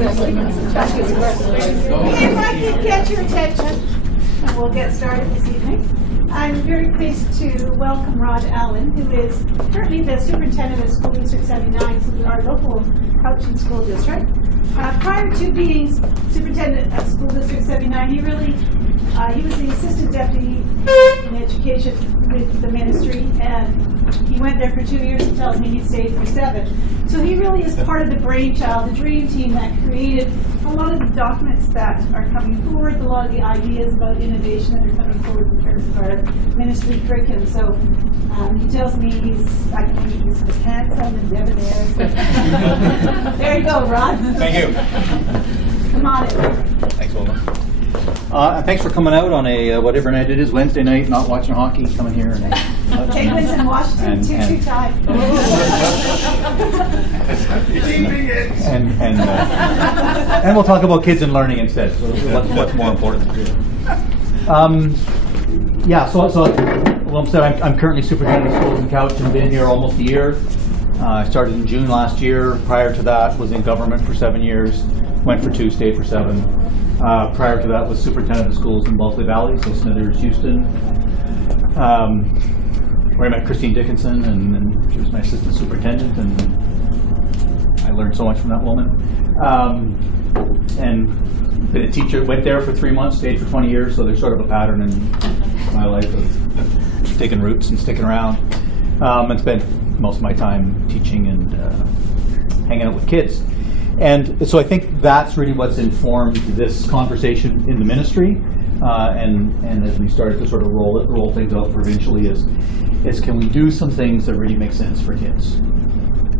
If I could get your attention, and we'll get started this evening. I'm very pleased to welcome Rod Allen, who is currently the Superintendent of School District 79, so our local Cowichan School District. Prior to being Superintendent of School District 79, he was the Assistant Deputy in Education with the ministry, and he went there for 2 years and tells me he stayed for 7. So he really is part of the brainchild, the dream team that created a lot of the documents that are coming forward, a lot of the ideas about innovation that are coming forward in terms of our ministry curriculum. So he tells me I think he's handsome and debonair. So there you go, Rod. Thank you. Come on in. Thanks, Wilma. Thanks for coming out on a whatever night it is, Wednesday night, not watching hockey, coming here. Penguins in Washington, 2-2 tie. And we'll talk about kids and learning instead. So what's more important? Yeah. So well, I'm currently superintendent of schools in Cowichan. I've been here almost a year. I started in June last year. Prior to that, was in government for 7 years. Went for 2, stayed for 7. Prior to that, was superintendent of schools in Wellesley Valley, so Smithers, Houston, where I met Christine Dickinson, and she was my assistant superintendent, and I learned so much from that woman. And been a teacher, went there for 3 months, stayed for 20 years, so there's sort of a pattern in my life of taking roots and sticking around, and spent most of my time teaching and hanging out with kids. And so I think that's really what's informed this conversation in the ministry, and as we started to sort of roll things out provincially, is can we do some things that really make sense for kids?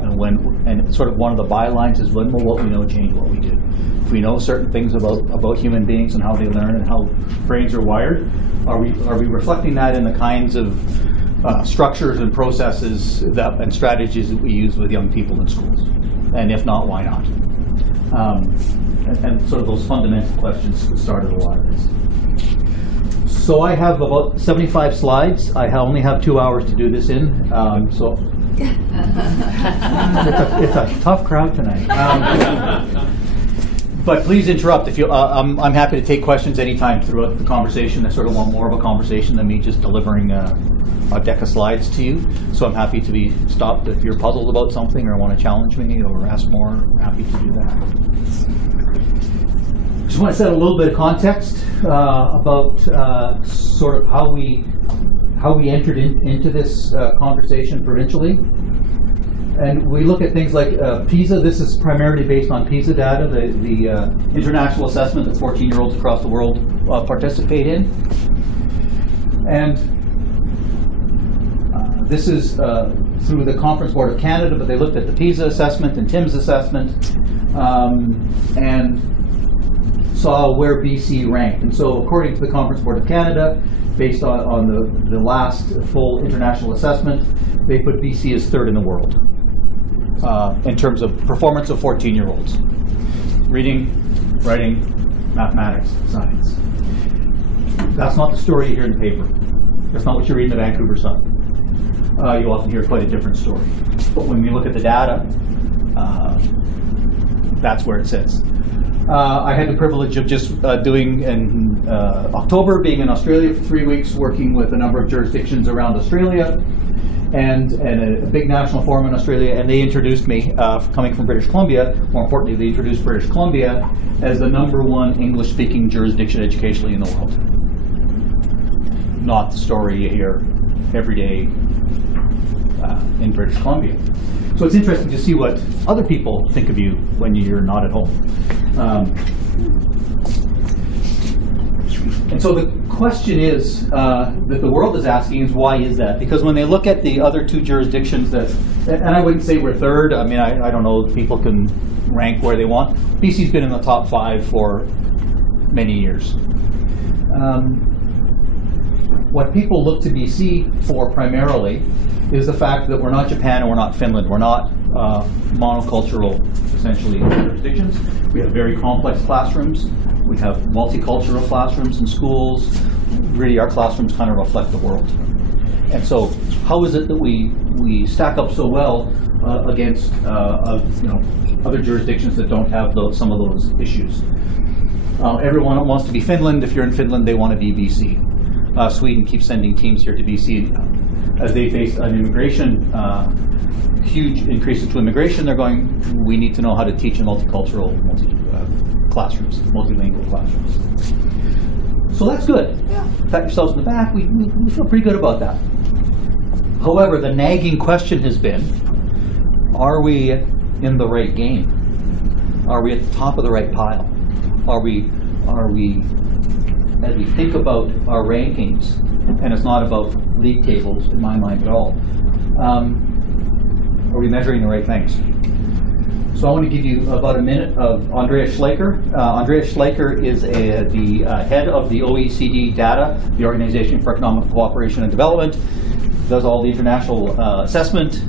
And sort of one of the bylines is, when will what we know change what we do? If we know certain things about human beings and how they learn and how brains are wired, are we reflecting that in the kinds of structures and processes and strategies that we use with young people in schools? And if not, why not? And sort of those fundamental questions started a lot of this. So I have about 75 slides. I only have 2 hours to do this in, so it's a tough crowd tonight. But please interrupt if you. I'm happy to take questions anytime throughout the conversation. I sort of want more of a conversation than me just delivering a deck of slides to you. So I'm happy to be stopped if you're puzzled about something or want to challenge me or ask more. I'm happy to do that. Just want to set a little bit of context about sort of how we entered into this conversation provincially. And we look at things like Pisa. This is primarily based on Pisa data, the international assessment that 14-year-olds across the world participate in. And this is through the Conference Board of Canada, but they looked at the Pisa assessment and TIMS assessment and saw where BC ranked. And so according to the Conference Board of Canada, based on the last full international assessment, they put BC as 3rd in the world in terms of performance of 14-year-olds. Reading, writing, mathematics, science. That's not the story you hear in the paper. That's not what you read in the Vancouver Sun. You often hear quite a different story. But when we look at the data, that's where it sits. I had the privilege of just doing in October, being in Australia for 3 weeks, working with a number of jurisdictions around Australia, and a big national forum in Australia, and they introduced me, coming from British Columbia. More importantly, they introduced British Columbia as the #1 English-speaking jurisdiction educationally in the world. Not the story you hear every day in British Columbia. So it's interesting to see what other people think of you when you're not at home. And so the question is, that the world is asking is, why is that? Because when they look at the other 2 jurisdictions and I wouldn't say we're 3rd, I mean, I don't know, people can rank where they want. BC's been in the top 5 for many years. What people look to BC for primarily is the fact that we're not Japan and we're not Finland. We're not monocultural, essentially, jurisdictions. We have very complex classrooms. We have multicultural classrooms in schools. Really, our classrooms kind of reflect the world. And so how is it that we stack up so well against other jurisdictions that don't have some of those issues. Everyone wants to be Finland. If you're in Finland, they want to be BC. Sweden keeps sending teams here to BC as they face an immigration, huge increases to immigration. They're going, we need to know how to teach in multicultural classrooms, multilingual classrooms. So that's good. Yeah. Pat yourselves in the back. We feel pretty good about that. However, the nagging question has been, are we in the right game? Are we at the top of the right pile? Are we, as we think about our rankings, and it's not about league tables in my mind at all, are we measuring the right things? So I want to give you about a minute of Andreas Schleicher. Andreas Schleicher is the head of the OECD data, the Organization for Economic Cooperation and Development, does all the international assessment.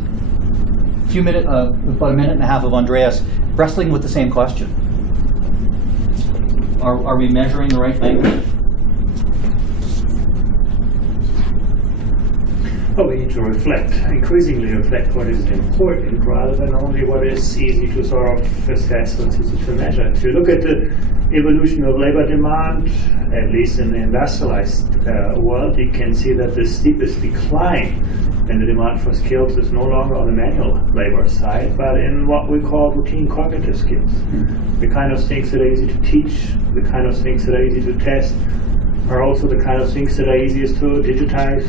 About a minute and a half of Andreas wrestling with the same question. Are we measuring the right thing? Well, we need to increasingly reflect what is important rather than only what is easy to sort of assess and easy to measure. If you look at the evolution of labor demand, at least in the industrialized world, you can see that the steepest decline in the demand for skills is no longer on the manual labor side, but in what we call routine cognitive skills. The kind of things that are easy to teach, the kind of things that are easy to test, are also the kind of things that are easiest to digitize,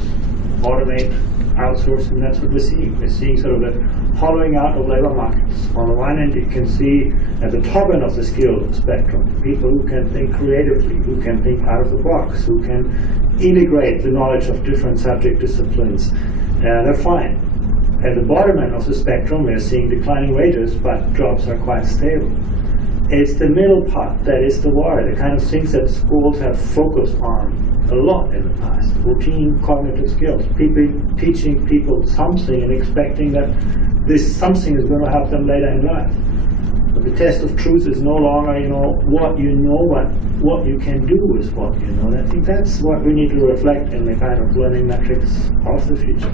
automate, outsource, and that's what we're seeing. We're seeing sort of the hollowing out of labor markets. On the one hand, you can see at the top end of the skill spectrum, people who can think creatively, who can think out of the box, who can integrate the knowledge of different subject disciplines. They're fine. At the bottom end of the spectrum, we're seeing declining wages, but jobs are quite stable. It's the middle part that is the worry, the kind of things that schools have focused on a lot in the past. Routine cognitive skills, teaching people something and expecting that this something is going to help them later in life. But the test of truth is no longer, what you know, but what you can do with what you know. And I think that's what we need to reflect in the kind of learning metrics of the future.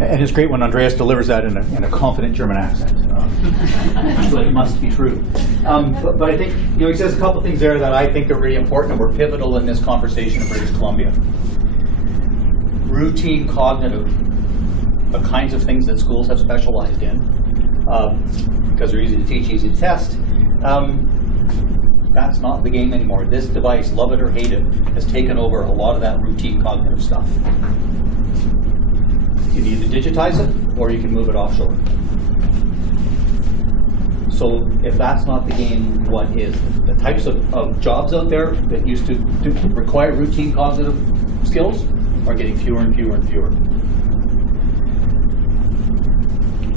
And it's great when Andreas delivers that in a confident German accent. So it must be true. But I think he says a couple things there that I think are really important and were pivotal in this conversation in British Columbia. Routine cognitive, the kinds of things that schools have specialized in, because they're easy to teach, easy to test. That's not the game anymore. This device, love it or hate it, has taken over a lot of that routine cognitive stuff. You can either digitize it or you can move it offshore. So if that's not the game, what is? The types of jobs out there that used to require routine cognitive skills are getting fewer and fewer and fewer.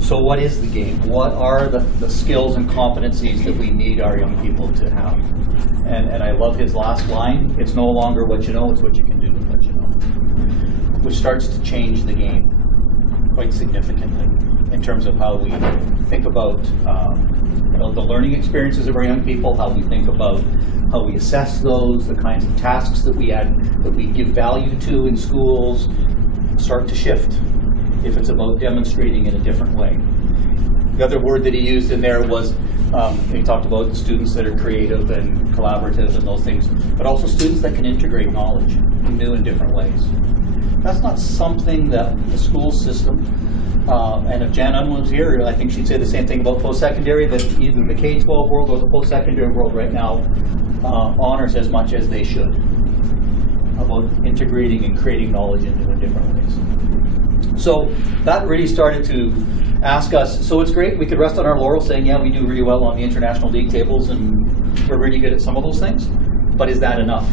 So what is the game? What are the skills and competencies that we need our young people to have? And I love his last line, it's no longer what you know, it's what you can do with what you know. Which starts to change the game quite significantly in terms of how we think about the learning experiences of our young people, how we think about how we assess those, the kinds of tasks that we give value to in schools start to shift if it's about demonstrating in a different way. The other word that he used in there was, he talked about students that are creative and collaborative and those things, but also students that can integrate knowledge in new and different ways. That's not something that the school system, and if Jan Unwin was here, I think she'd say the same thing about post-secondary, that either the K-12 world or the post-secondary world right now honors as much as they should about integrating and creating knowledge in new and different ways. So that really started to ask us, so it's great, we could rest on our laurels saying, yeah, we do really well on the international league tables and we're really good at some of those things, but is that enough?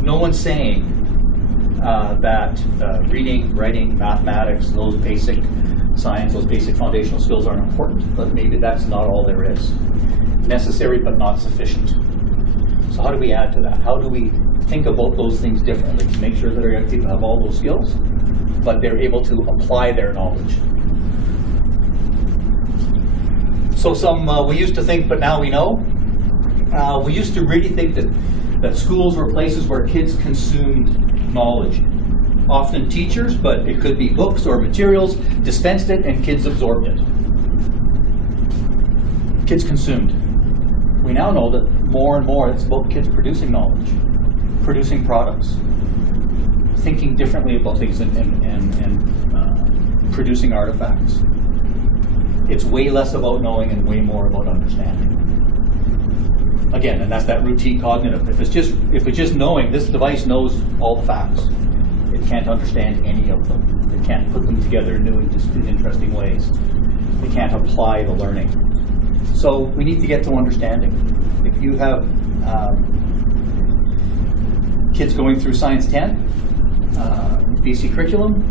No one's saying that reading, writing, mathematics, those basic science, those basic foundational skills aren't important, but maybe that's not all there is. Necessary but not sufficient. So how do we add to that? How do we think about those things differently to make sure that our young people have all those skills, but they're able to apply their knowledge? So we used to think, but now we know. We used to really think that schools were places where kids consumed knowledge. often teachers, but it could be books or materials, dispensed it and kids absorbed it. Kids consumed. We now know that more and more it's about kids producing knowledge, producing products, thinking differently about things and producing artifacts. It's way less about knowing and way more about understanding. Again, and that's that routine cognitive. If it's just knowing, this device knows all the facts. It can't understand any of them. It can't put them together in new and interesting ways. It can't apply the learning. So we need to get to understanding. If you have kids going through Science 10, BC curriculum,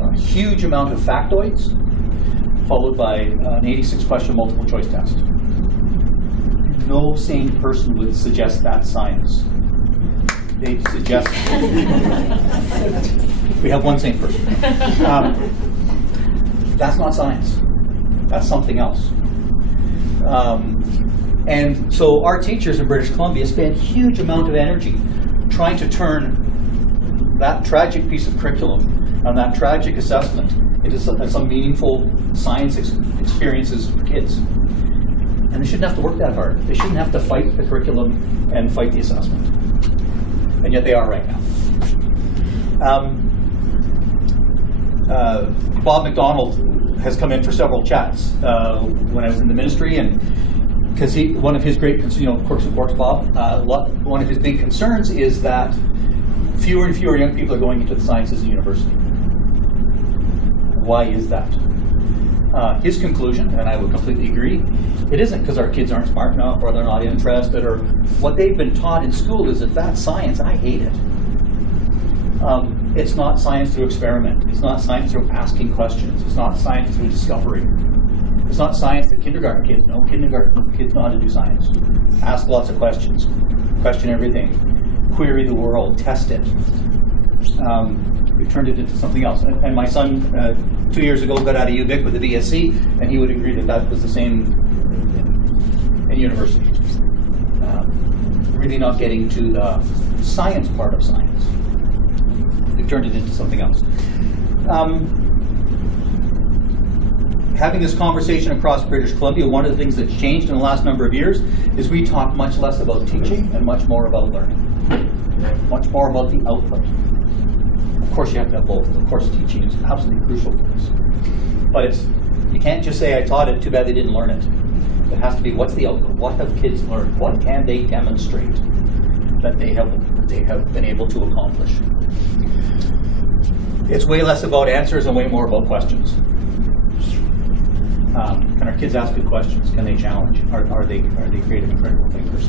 a huge amount of factoids, followed by an 86-question multiple choice test. No sane person would suggest that's science. They suggest we have one sane person. That's not science. That's something else. And so our teachers in British Columbia spend a huge amount of energy trying to turn that tragic piece of curriculum and that tragic assessment into some meaningful science experiences for kids. And they shouldn't have to work that hard. They shouldn't have to fight the curriculum and fight the assessment. And yet they are right now. Bob McDonald has come in for several chats when I was in the ministry, and because one of his great, quirks and quarks, Bob, one of his big concerns is that fewer and fewer young people are going into the sciences at university. Why is that? His conclusion, and I would completely agree, it isn't because our kids aren't smart enough or they're not interested, or what they've been taught in school is that science, I hate it. It's not science through experiment. It's not science through asking questions. It's not science through discovery. It's not science that kindergarten kids know. Kindergarten kids know how to do science. Ask lots of questions. Question everything. Query the world. Test it. We've turned it into something else. And my son, 2 years ago, got out of UVic with a BSc, and he would agree that was the same in university. Really not getting to the science part of science. We've turned it into something else. Having this conversation across British Columbia, one of the things that's changed in the last number of years is we talk much less about teaching and much more about learning. Much more about the output. Of course you have to have both. Of course teaching is absolutely crucial for this. But you can't just say, I taught it, too bad they didn't learn it. It has to be, what's the output? What have kids learned? What can they demonstrate that they have been able to accomplish? It's way less about answers and way more about questions. Can our kids ask good questions? Can they challenge? Are they creative and critical thinkers?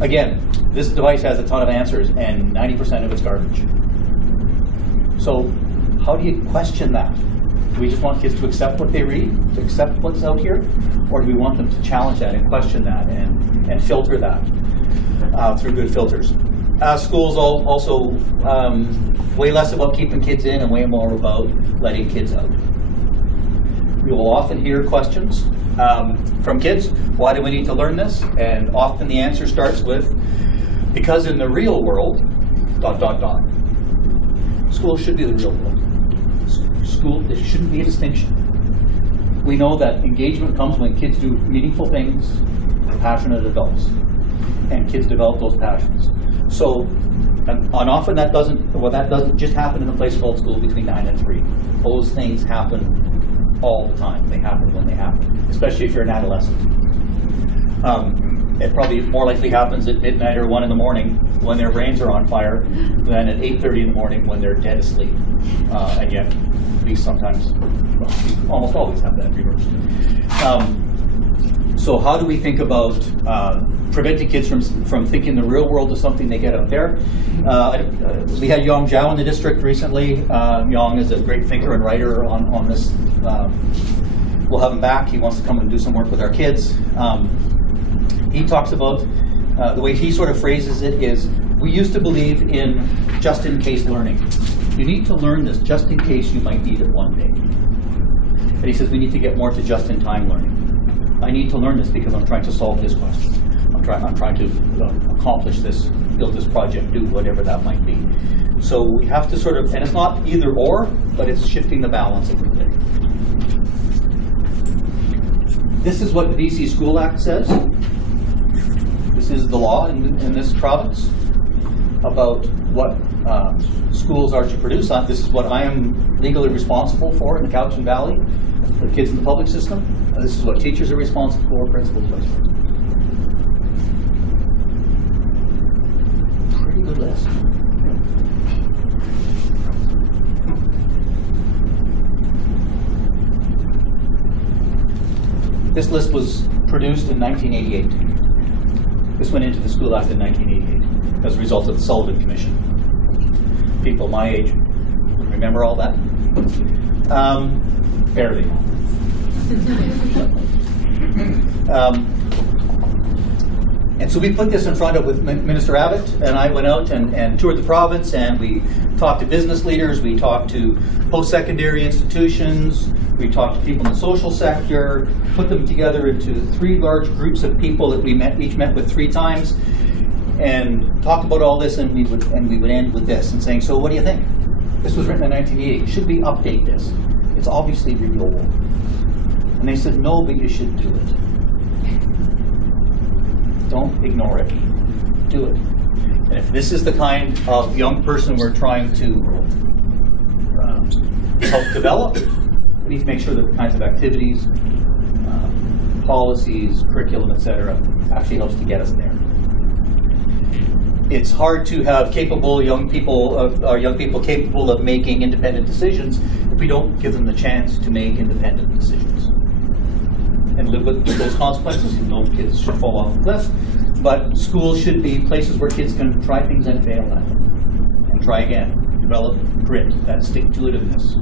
Again, this device has a ton of answers, and 90% of it's garbage. So how do you question that? Do we just want kids to accept what they read, to accept what's out here? Or do we want them to challenge that and question that and filter that through good filters? Schools also way less about keeping kids in and way more about letting kids out. We will often hear questions from kids, why do we need to learn this? And often the answer starts with, because in the real world, ... School should be the real world. School, there shouldn't be a distinction. We know that engagement comes when kids do meaningful things with passionate adults, and kids develop those passions. So, and often that doesn't just happen in a place called school between 9 and 3. Those things happen all the time. They happen when they happen, especially if you're an adolescent. It probably more likely happens at midnight or 1 in the morning when their brains are on fire than at 8:30 in the morning when they're dead asleep. And yet, we sometimes, well, we almost always have that reversed. So how do we think about preventing kids from thinking the real world is something they get out there? We had Yong Zhao in the district recently. Yong is a great thinker and writer on this. We'll have him back. He wants to come and do some work with our kids. He talks about, the way he sort of phrases it is, we used to believe in just-in-case learning. You need to learn this just in case you might need it one day. And he says we need to get more to just-in-time learning. I need to learn this because I'm trying to solve this question. I'm trying to accomplish this build this project, do whatever that might be. So we have to sort of, and it's not either or, but it's shifting the balance a little bit. This is what the BC School Act says. This is the law in this province about what schools are to produce. This is what I am legally responsible for in the Cowichan Valley for kids in the public system. This is what teachers are responsible for, principals are responsible for. Pretty good list. This list was produced in 1988. This went into the School Act in 1988 as a result of the Sullivan Commission. People my age remember all that? Barely. And so we put this in front of with Minister Abbott, and I went out and toured the province, and we talked to business leaders, we talked to post-secondary institutions, we talked to people in the social sector, put them together into 3 large groups of people that we each met with 3 times, and talked about all this, and we would end with this, and saying, so what do you think? This was written in 1980. Should we update this? It's obviously really old. And they said, no, but you should do it. Don't ignore it. Do it. And if this is the kind of young person we're trying to help develop, we need to make sure that the kinds of activities, policies, curriculum, etc., actually helps to get us there. It's hard to have capable young people capable of making independent decisions if we don't give them the chance to make independent decisions and live with those consequences. No kids should fall off the cliff, but schools should be places where kids can try things and fail at them and try again. Develop grit, that stick-to-itiveness.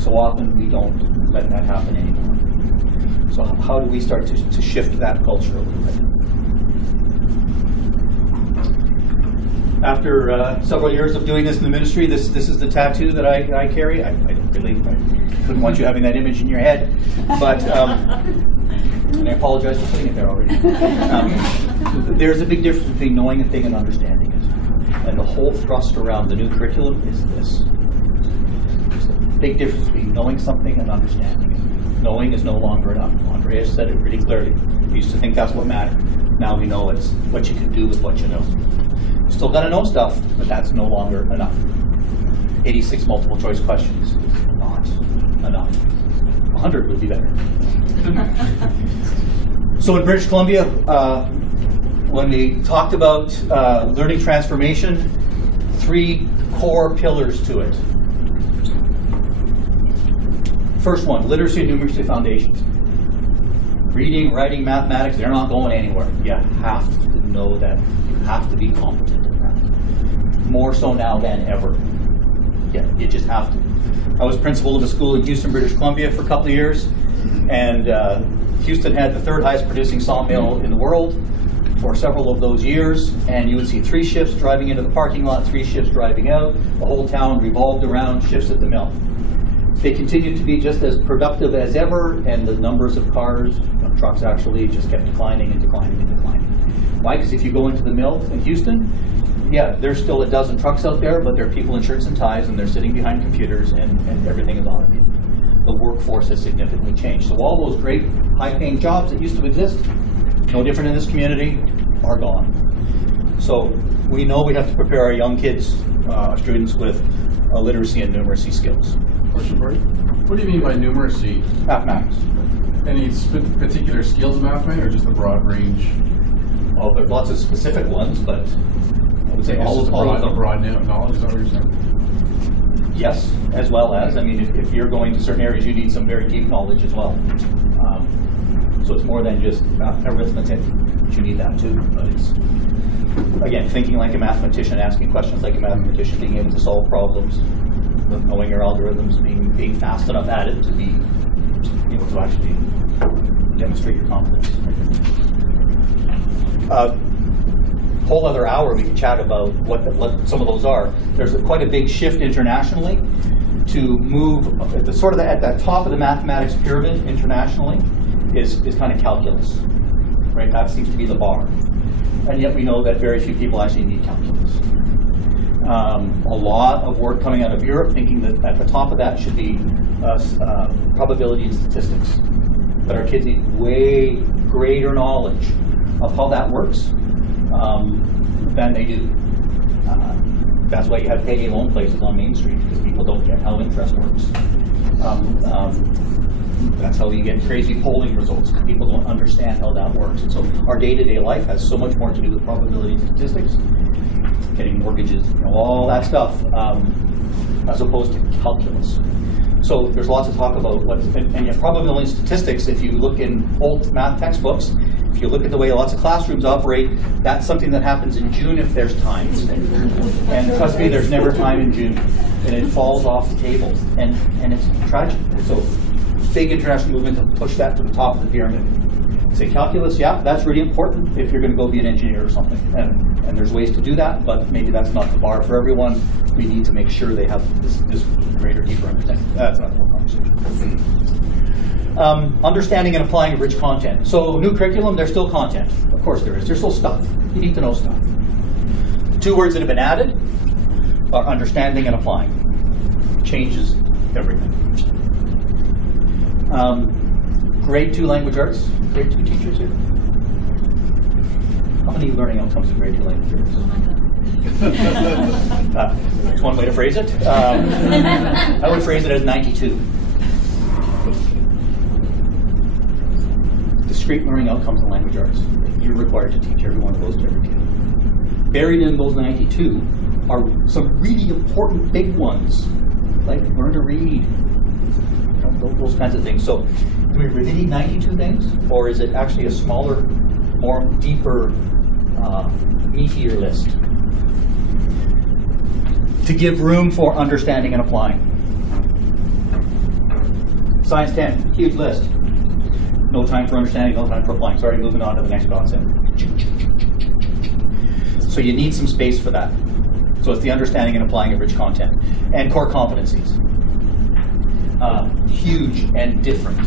So often we don't let that happen anymore. So how do we start to shift that culture a little bit? After several years of doing this in the ministry, this is the tattoo that I carry. I wouldn't want you having that image in your head, but and I apologize for putting it there already. There's a big difference between knowing a thing and understanding it, and the whole thrust around the new curriculum is this. There's a big difference between knowing something and understanding it. Knowing is no longer enough. Andrea said it pretty clearly. We used to think that's what mattered. Now we know it's what you can do with what you know. Still got to know stuff, but that's no longer enough. 86 multiple choice questions, not enough. 100 would be better. So in British Columbia, when we talked about learning transformation, 3 core pillars to it. First one, literacy and numeracy foundations. Reading, writing, mathematics, they're not going anywhere. You have to know that. You have to be competent in that. More so now than ever. Yeah, you just have to. I was principal of a school in Houston, British Columbia for a couple of years, and Houston had the 3rd highest producing sawmill in the world for several of those years, and you would see 3 shifts driving into the parking lot, 3 shifts driving out. The whole town revolved around shifts at the mill. They continued to be just as productive as ever, and the numbers of cars, trucks actually, just kept declining and declining and declining. Why? Because if you go into the mill in Houston, yeah, there's still a dozen trucks out there, but there are people in shirts and ties, and they're sitting behind computers, and everything is automated. The workforce has significantly changed. So all those great high-paying jobs that used to exist, no different in this community, are gone. So we know we have to prepare our young kids, students, with literacy and numeracy skills. Question for you. What do you mean by numeracy? Mathematics. Any particular skills in mathematics, or just a broad range? Well, there's lots of specific ones, but I would say all of them. Broad knowledge, is that what you're saying? Yes, as well as, I mean, if you're going to certain areas, you need some very deep knowledge as well. So it's more than just arithmetic, but you need that too. But it's, again, thinking like a mathematician, asking questions like a mathematician, being able to solve problems, knowing your algorithms, being fast enough at it to be able to actually demonstrate your competence. Whole other hour we can chat about what some of those are. There's quite a big shift internationally to move at the at that top of the mathematics pyramid internationally is kind of calculus, right? That seems to be the bar. and yet we know that very few people actually need calculus. A lot of work coming out of Europe thinking that at the top of that should be probability and statistics. That our kids need way greater knowledge of how that works than they do. That's why you have payday loan places on Main Street, because people don't get how interest works. That's how you get crazy polling results, because people don't understand how that works. And so our day-to-day life has so much more to do with probability and statistics, getting mortgages, all that stuff, as opposed to calculus. So there's lots of talk about and yet probability and statistics, if you look in old math textbooks, if you look at the way lots of classrooms operate, that's something that happens in June if there's time. And trust me, there's never time in June. And it falls off the table. And it's tragic. So big international movement to push that to the top of the pyramid. Say calculus, yeah, that's really important if you're going to go be an engineer or something. And there's ways to do that, but maybe that's not the bar for everyone. We need to make sure they have this greater, deeper understanding. That's not the whole conversation. Understanding and applying of rich content. So new curriculum, there's still content. Of course there is. There's still stuff. You need to know stuff. The two words that have been added are understanding and applying. Changes everything. Grade 2 language arts. Grade 2 teachers here. How many learning outcomes in grade 2 language arts? That's one way to phrase it. I would phrase it as 92. Discrete learning outcomes in language arts. You're required to teach every one of those to every kid. Buried in those 92 are some really important big ones, like learn to read, those kinds of things. So do we really need 92 things, or is it actually a smaller, more deeper, meatier list? To give room for understanding and applying. Science 10, huge list. No time for understanding, no time for applying. Sorry, moving on to the next concept. So you need some space for that. So it's the understanding and applying of rich content. And core competencies. Huge and different.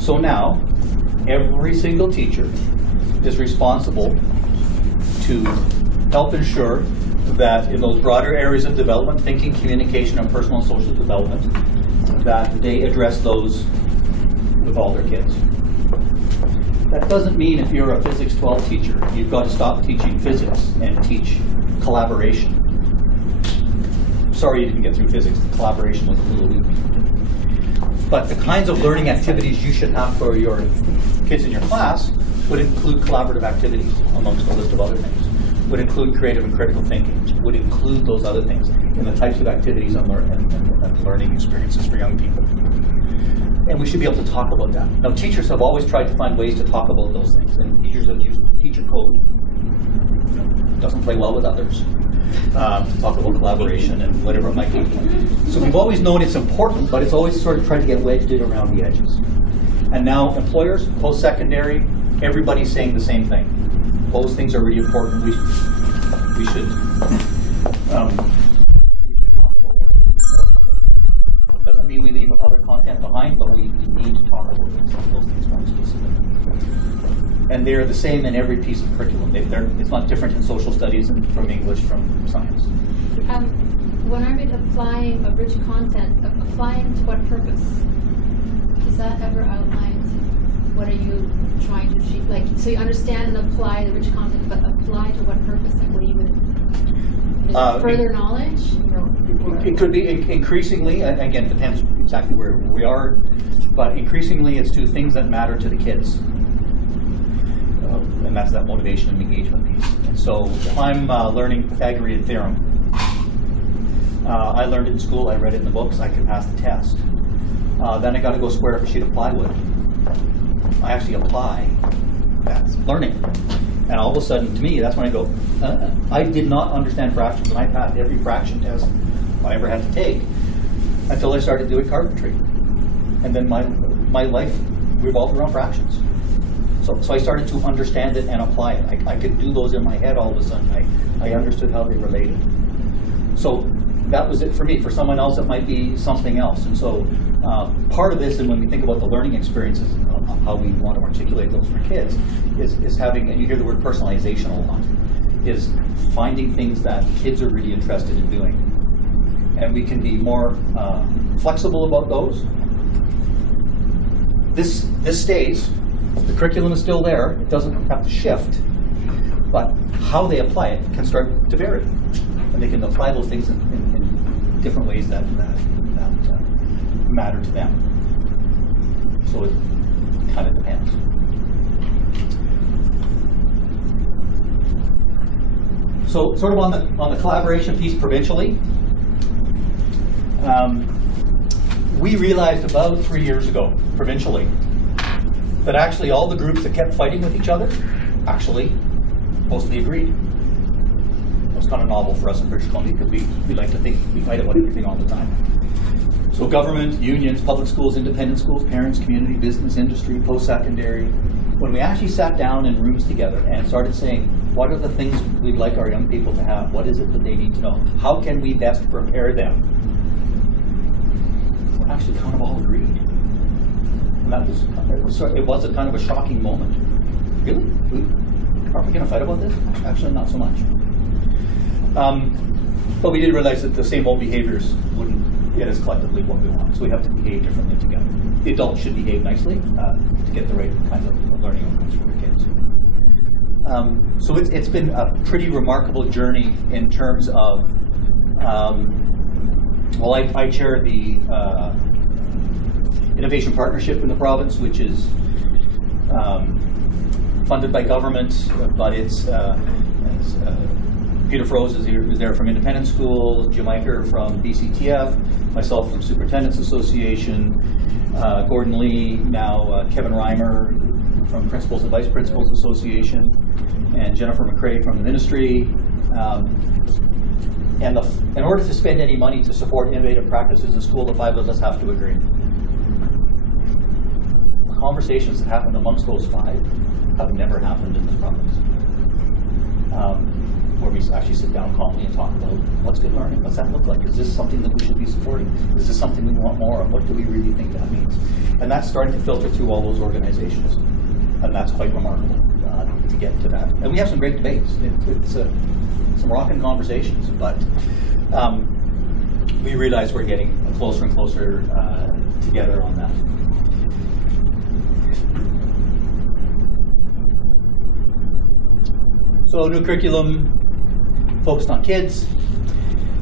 So now, every single teacher is responsible to help ensure that in those broader areas of development, thinking, communication, and personal and social development, that they address those with all their kids. That doesn't mean if you're a physics 12 teacher, you've got to stop teaching physics and teach collaboration. Sorry you didn't get through physics. The collaboration was a little weak. But the kinds of learning activities you should have for your kids in your class would include collaborative activities, amongst a list of other things. Would include creative and critical thinking. Would include those other things in the types of activities and learning experiences for young people. And we should be able to talk about that. Now, teachers have always tried to find ways to talk about those things, and teachers have used teacher code. It doesn't play well with others. To talk about collaboration and whatever it might be. So we've always known it's important, but it's always sort of tried to get wedged in around the edges. And now employers, post-secondary, everybody's saying the same thing. Those things are really important. We should talk about it. Doesn't mean we leave other content behind, but we need to talk about those things more specifically. And they're the same in every piece of curriculum. It's not different in social studies and from English, from science. When I read applying of rich content, applying to what purpose? Is that ever outlined? What are you trying to achieve? Like, so you understand and apply the rich content, but apply to what purpose? Like, what do you would? Further knowledge? It could be increasingly. Again, it depends exactly where we are, but increasingly it's to things that matter to the kids. And that's that motivation and engagement piece. And so if I'm learning Pythagorean theorem, I learned it in school, I read it in the books, I can pass the test. Then I got to go square up a sheet of plywood. I actually apply that learning. And all of a sudden, to me, that's when I go, I did not understand fractions, and I passed every fraction test I ever had to take until I started doing carpentry. And then my life revolved around fractions. So I started to understand it and apply it. I could do those in my head all of a sudden. I understood how they related. So that was it for me. For someone else, it might be something else. And so part of this, and when we think about the learning experiences, how we want to articulate those for kids is having, and you hear the word personalization a lot, is finding things that kids are really interested in doing. And we can be more flexible about those. This stays. The curriculum is still there. It doesn't have to shift. But how they apply it can start to vary. And they can apply those things in different ways that matter to them. So it kind of depends. So sort of on the collaboration piece provincially, we realized about 3 years ago, provincially, that actually all the groups that kept fighting with each other actually mostly agreed. It was kind of novel for us in British Columbia because we like to think we fight about everything all the time. So government, unions, public schools, independent schools, parents, community, business, industry, post-secondary. When we actually sat down in rooms together and started saying, what are the things we'd like our young people to have? What is it that they need to know? How can we best prepare them? We're actually kind of all agreed. And it was a kind of a shocking moment. Really? Aren't we going to fight about this? Actually, not so much. But we did realize that the same old behaviors wouldn't get us collectively what we want. So we have to behave differently together. The adults should behave nicely to get the right kinds of learning outcomes for the kids. So it's been a pretty remarkable journey in terms of, well, I chair the Innovation Partnership in the province, which is funded by government, but it's Peter Froese is there from Independent School, Jim Eicher from BCTF, myself from Superintendents Association, Gordon Lee, now Kevin Reimer from Principals and Vice Principals Association, and Jennifer McCrae from the ministry. And in order to spend any money to support innovative practices in school, the five of us have to agree. Conversations that happened amongst those five have never happened in this province. Where we actually sit down calmly and talk about what's good learning, what's that look like? Is this something that we should be supporting? Is this something we want more of? What do we really think that means? And that's starting to filter through all those organizations. And that's quite remarkable to get to that. And we have some great debates. It's some rocking conversations, but we realize we're getting closer and closer together on that. So new curriculum focused on kids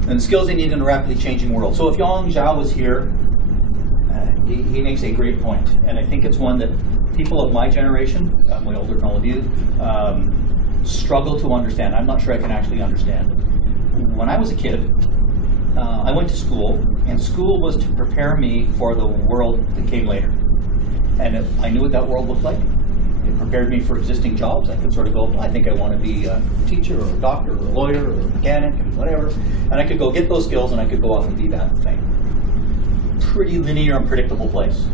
and the skills they need in a rapidly changing world. So if Yang Zhao was here, he makes a great point, and I think it's one that people of my generation, I'm way older than all of you, struggle to understand. I'm not sure I can actually understand it. When I was a kid, I went to school, and school was to prepare me for the world that came later. And I knew what that world looked like. It prepared me for existing jobs. I could sort of go, I think I want to be a teacher or a doctor or a lawyer or a mechanic and whatever. And I could go get those skills and I could go off and be that thing. Pretty linear and predictable place.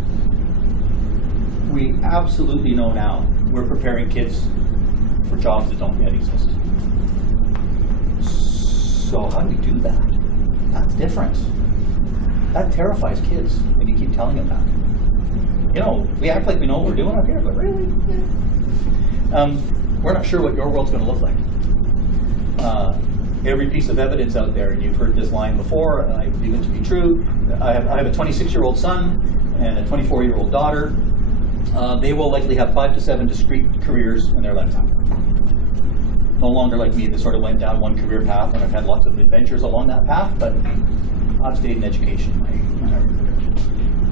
We absolutely know now we're preparing kids for jobs that don't yet exist. So how do we do that? That's different. That terrifies kids when you keep telling them that. You know, we act like we know what we're doing up here, but really, we're not sure what your world's going to look like. Every piece of evidence out there, and you've heard this line before, and I believe it to be true. I have a 26-year-old son and a 24-year-old daughter. They will likely have 5 to 7 discrete careers in their lifetime. No longer like me that sort of went down one career path, and I've had lots of adventures along that path, but I've stayed in education my entire career.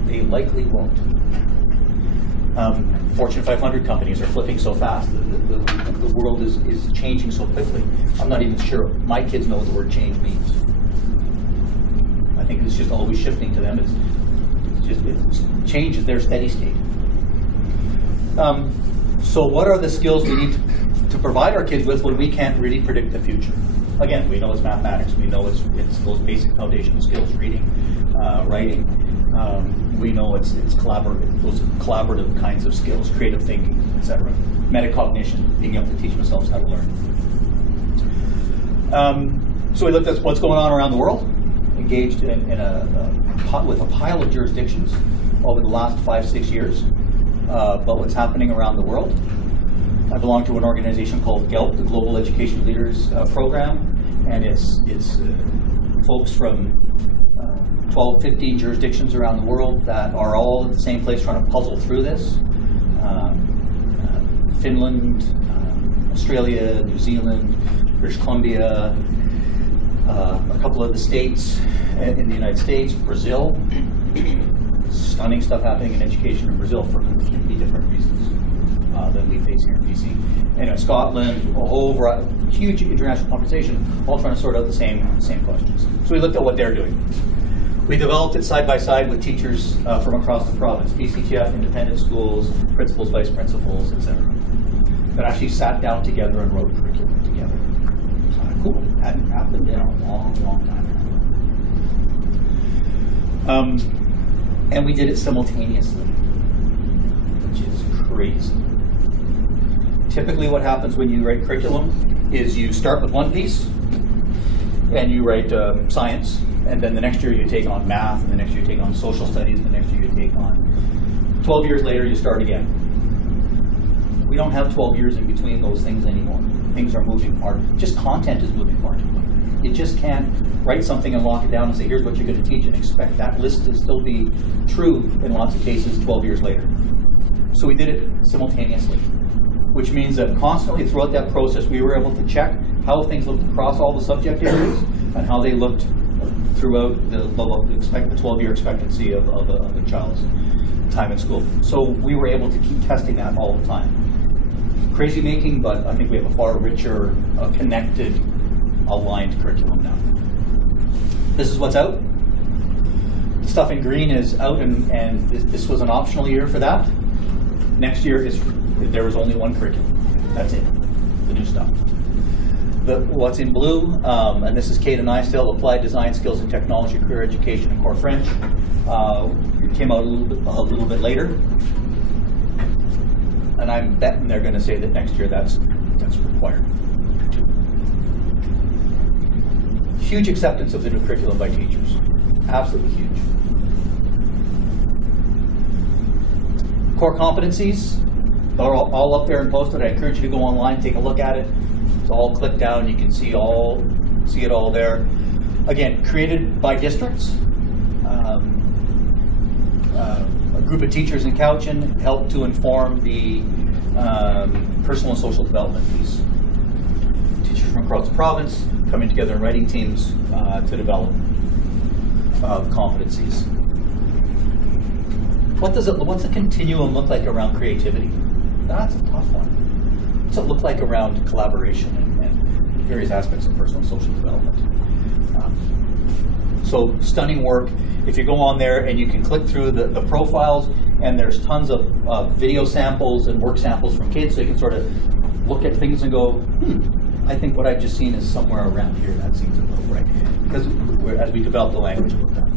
They likely won't. Fortune 500 companies are flipping so fast. The world is changing so quickly. I'm not even sure my kids know what the word change means. I think it's just always shifting to them. Change is their steady state. So what are the skills we need to provide our kids with when we can't really predict the future? Again, we know it's mathematics. We know it's those basic foundational skills, reading, writing. We know it's collaborative, those collaborative kinds of skills, creative thinking, etc. Metacognition, being able to teach themselves how to learn. So we looked at what's going on around the world, engaged with a pile of jurisdictions over the last 5-6 years. but what's happening around the world. I belong to an organization called GELP, the Global Education Leaders Program, and it's folks from 12, 15 jurisdictions around the world that are all at the same place trying to puzzle through this. Finland, Australia, New Zealand, British Columbia, a couple of the states in the United States, Brazil. Stunning stuff happening in education in Brazil for completely different reasons than we face here in BC. Anyway, Scotland, a whole variety, huge international conversation, all trying to sort out the same questions. So we looked at what they're doing. We developed it side by side with teachers from across the province, PCTF, independent schools, principals, vice principals, etc. That actually sat down together and wrote curriculum together. It was kind of cool. It hadn't happened in a long, long time. And we did it simultaneously, which is crazy. Typically what happens when you write curriculum is you start with one piece and you write science, and then the next year you take on math, and the next year you take on social studies, and the next year you take on, 12 years later you start again. We don't have 12 years in between those things anymore. Things are moving far, just content is moving far too quickly. You just can't write something and lock it down and say, here's what you're going to teach, and expect that list to still be true in lots of cases 12 years later. So we did it simultaneously, which means that constantly throughout that process, we were able to check how things looked across all the subject areas and how they looked throughout the 12-year expectancy of a child's time in school. So we were able to keep testing that all the time. Crazy making, but I think we have a far richer, connected, aligned curriculum now. This is what's out. The stuff in green is out, and this was an optional year for that. Next year, there was only one curriculum. That's it, the new stuff. What's in blue, and this is K-9 still, Applied Design, Skills and Technology, Career Education, and Core French. It came out a little bit later. And I'm betting they're going to say that next year that's required. Huge acceptance of the new curriculum by teachers. Absolutely huge. Core competencies are all up there and posted. I encourage you to go online, take a look at it. It's all clicked down. You can see it all there. Again, created by districts. A group of teachers in Cowichan helped to inform the personal and social development piece. Teachers from across the province coming together in writing teams to develop competencies. What's the continuum look like around creativity? That's a tough one. What's it look like around collaboration and various aspects of personal and social development? So stunning work. If you go on there and you can click through the profiles, and there's tons of video samples and work samples from kids, so you can sort of look at things and go, I think what I've just seen is somewhere around here. That seems about right. Because as we develop the language about that.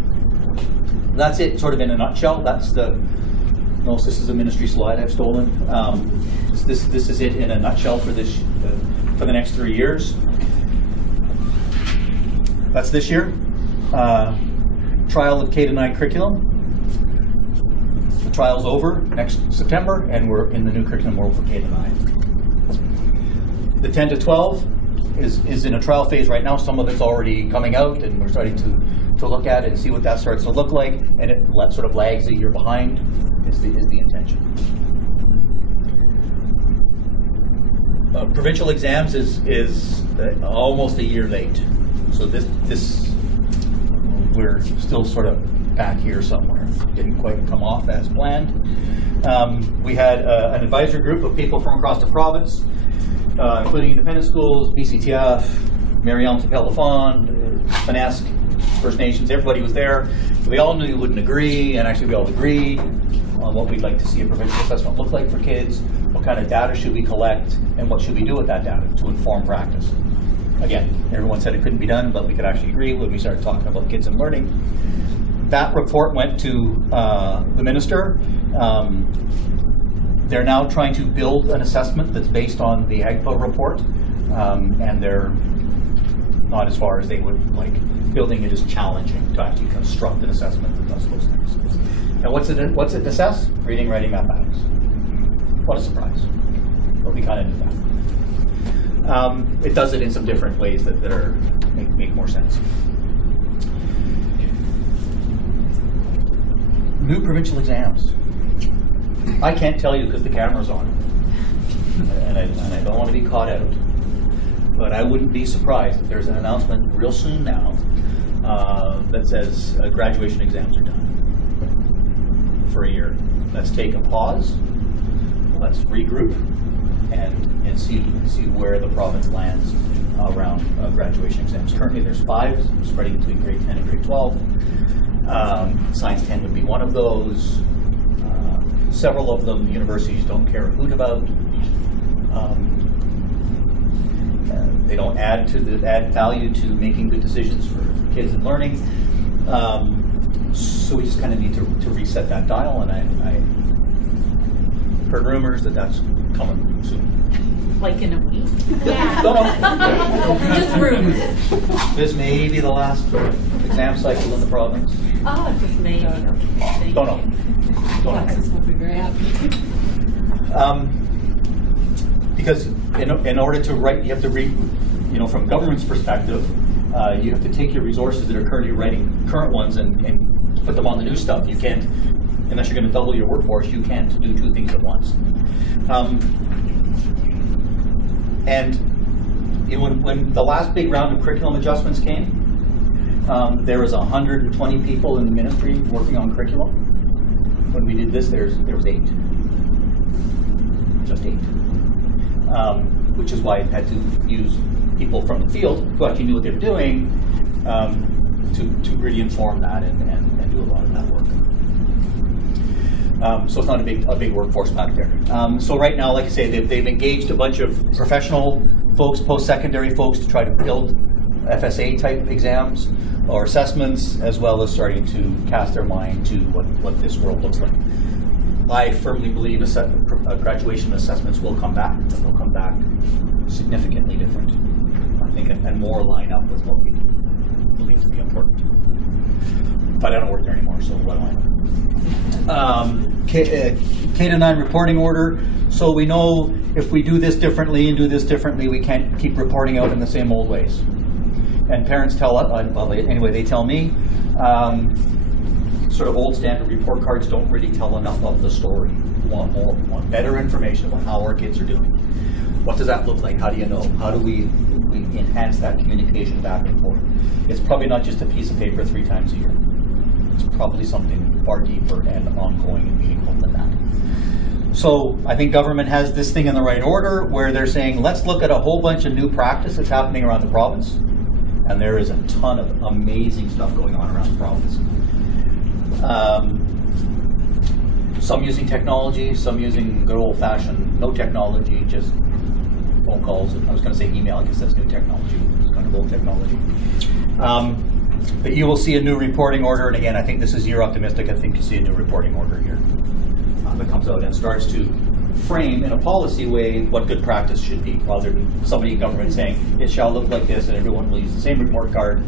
That's it, sort of in a nutshell. That's notice this is a ministry slide I've stolen. This is it in a nutshell for for the next 3 years. That's this year. Trial of K-9 curriculum. The trial's over next September, and we're in the new curriculum world for K-9. The 10 to 12 is in a trial phase right now. Some of it's already coming out, and we're starting to look at it and see what that starts to look like, and it sort of lags a year behind is the intention. Provincial exams is almost a year late, so this we're still sort of back here somewhere. Didn't quite come off as planned. We had an advisory group of people from across the province, including independent schools, BCTF, Mariam Tapel-Lafond, Finesque, First Nations. Everybody was there. We all knew we wouldn't agree, and actually we all agreed on what we'd like to see a provincial assessment look like for kids, what kind of data should we collect, and what should we do with that data to inform practice. Again, everyone said it couldn't be done, but we could actually agree when we started talking about kids and learning. That report went to the minister. They're now trying to build an assessment that's based on the AGPA report, and they're not as far as they would like. Building it is challenging to actually construct an assessment that does those things. And what's it assess? Reading, writing, mathematics. What a surprise. But we kind of knew that. It does it in some different ways that are make more sense. New provincial exams. I can't tell you because the camera's on, and I don't want to be caught out. But I wouldn't be surprised if there's an announcement real soon now that says graduation exams are done for a year. Let's take a pause. Let's regroup and see where the province lands around graduation exams. Currently, there's 5 spreading between grade 10 and grade 12. Science 10 would be one of those. Several of them universities don't care a hoot about. They don't add value to making good decisions for kids and learning. So we just kind of need to reset that dial, and I heard rumors that that's coming soon. Like in a week? Yeah. Don't know. Just rumors. This may be the last exam cycle in the province. Oh, just maybe. Don't know. Alexis will be very happy. Because in order to write, you have to read, from government's perspective, you have to take your resources that are currently writing current ones and put them on the new stuff. You can't, unless you're going to double your workforce, you can't do 2 things at once. And when the last big round of curriculum adjustments came, there was 120 people in the ministry working on curriculum. When we did this, there was 8. Just 8. Which is why I had to use people from the field who actually knew what they were doing to really inform that and do a lot of that work. So it's not a big workforce back there. So right now, like I say, they've engaged a bunch of professional folks, post-secondary folks, to try to build FSA type exams or assessments, as well as starting to cast their mind to what this world looks like. I firmly believe graduation assessments will come back, but they'll come back significantly different, I think, and more line up with what we believe to be important. But I don't work there anymore, so what do I know? K-9 reporting order. So we know if we do this differently and do this differently, we can't keep reporting out in the same old ways. And parents tell us, anyway, they tell me, sort of old standard report cards don't really tell enough of the story. We want more, we want better information about how our kids are doing. What does that look like? How do you know? How do we enhance that communication back and forth? It's probably not just a piece of paper 3 times a year. It's probably something far deeper and ongoing and meaningful than that. So I think government has this thing in the right order where they're saying, let's look at a whole bunch of new practice that's happening around the province. And there is a ton of amazing stuff going on around the province. Some using technology, some using good old-fashioned no technology, just phone calls. I was going to say email, I guess that's new technology. It's kind of old technology. But you will see a new reporting order, and again, I think this is year optimistic. I think you see a new reporting order here that comes out and starts to frame in a policy way what good practice should be, rather than somebody in government saying it shall look like this and everyone will use the same report card.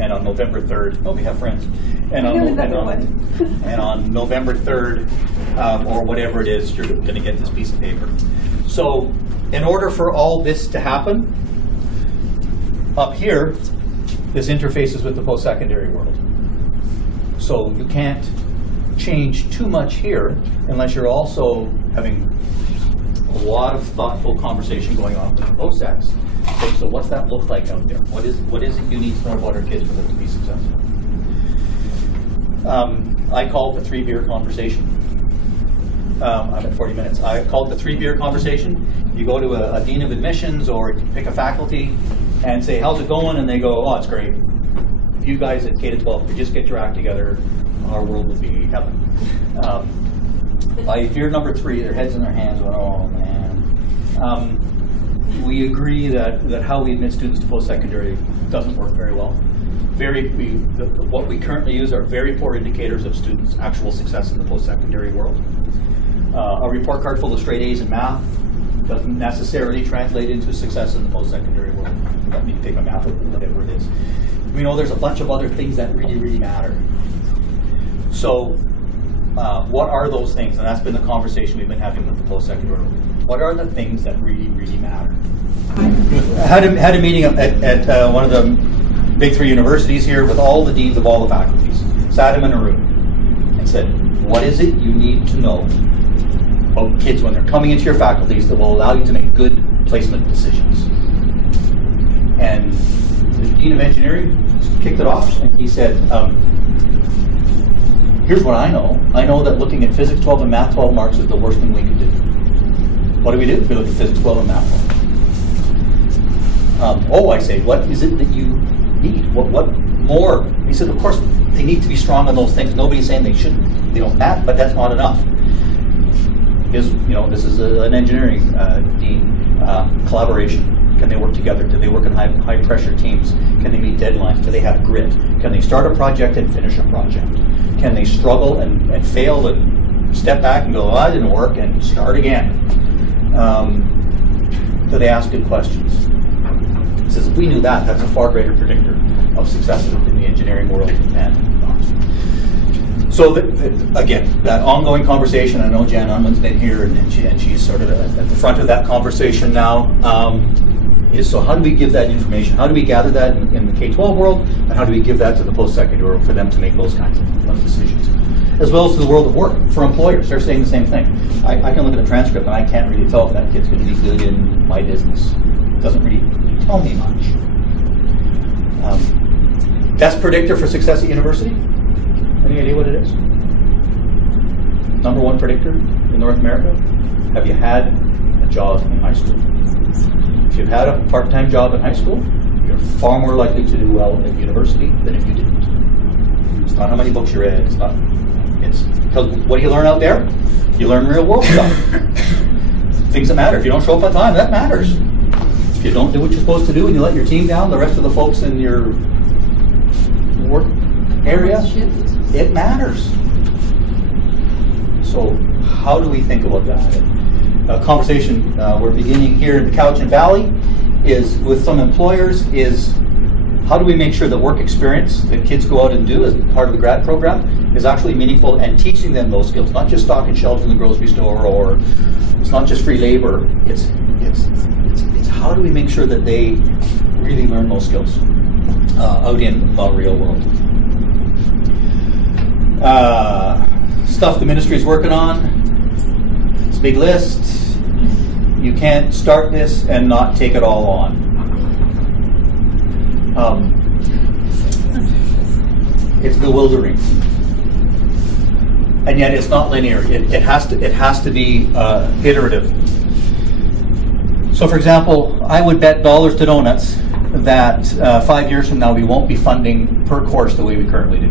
And on November 3rd, oh, we have friends. And on November 3rd, or whatever it is, you're going to get this piece of paper. So in order for all this to happen, up here, this interfaces with the post-secondary world. So you can't change too much here unless you're also having a lot of thoughtful conversation going on with the post-secs. So what's that look like out there? What is it you need to know about our kids for them to be successful? I call it the 3-beer conversation. I'm at 40 minutes. I call it the 3-beer conversation. You go to a dean of admissions or pick a faculty and say, how's it going? And they go, oh, it's great. If you guys at K-12 could just get your act together, our world would be heaven. By beer number 3, their heads in their hands going, oh man. We agree that how we admit students to post-secondary doesn't work very well. What we currently use are very poor indicators of students' actual success in the post-secondary world. A report card full of straight A's in math doesn't necessarily translate into success in the post-secondary world. You don't need to take a math or whatever it is. We know there's a bunch of other things that really, really matter. So what are those things? And that's been the conversation we've been having with the post-secondary. What are the things that really, really matter? I had a meeting at one of the big 3 universities here with all the deans of all the faculties. Sat them in a room and said, what is it you need to know about kids when they're coming into your faculties that will allow you to make good placement decisions? And the Dean of Engineering kicked it off, and he said, here's what I know. I know that looking at Physics 12 and Math 12 marks is the worst thing we could do. What do? We look at Physics 12 and Math 12. I say, what is it that you need? What more? He said, of course, they need to be strong on those things. Nobody's saying they shouldn't. They don't matter, but that's not enough. This is an engineering dean. Collaboration. Can they work together? Do they work in high pressure teams? Can they meet deadlines? Do they have grit? Can they start a project and finish a project? Can they struggle and fail and step back and go, oh, that didn't work, and start again? Do they ask good questions? He says, if we knew that, that's a far greater predictor of success in the engineering world. So again, that ongoing conversation, I know Jan Unman's been here, and she's sort of at the front of that conversation now, is so how do we give that information? How do we gather that in the K-12 world, and how do we give that to the post-secondary world for them to make those kinds of decisions? As well as to the world of work. For employers, they're saying the same thing. I can look at the transcript and I can't really tell if that kid's going to be good in my business. It doesn't really tell me much. Best predictor for success at university? Any idea what it is? Number 1 predictor in North America? Have you had a job in high school? If you've had a part-time job in high school, you're far more likely to do well at university than if you didn't. It's not how many books you read. It's because what do you learn out there? You learn real world stuff. Things that matter. If you don't show up on time, that matters. If you don't do what you're supposed to do and you let your team down, the rest of the folks in your work area, it matters. So how do we think about that? A conversation we're beginning here in the Cowichan Valley is with some employers is how do we make sure that work experience that kids go out and do as part of the grad program is actually meaningful and teaching them those skills, not just stocking shelves in the grocery store, or it's not just free labor. It's how do we make sure that they really learn those skills out in the real world. Stuff the ministry is working on. It's a big list. You can't start this and not take it all on. It's bewildering, and yet it's not linear. It has to be iterative. So, for example, I would bet dollars to donuts that 5 years from now we won't be funding per course the way we currently do.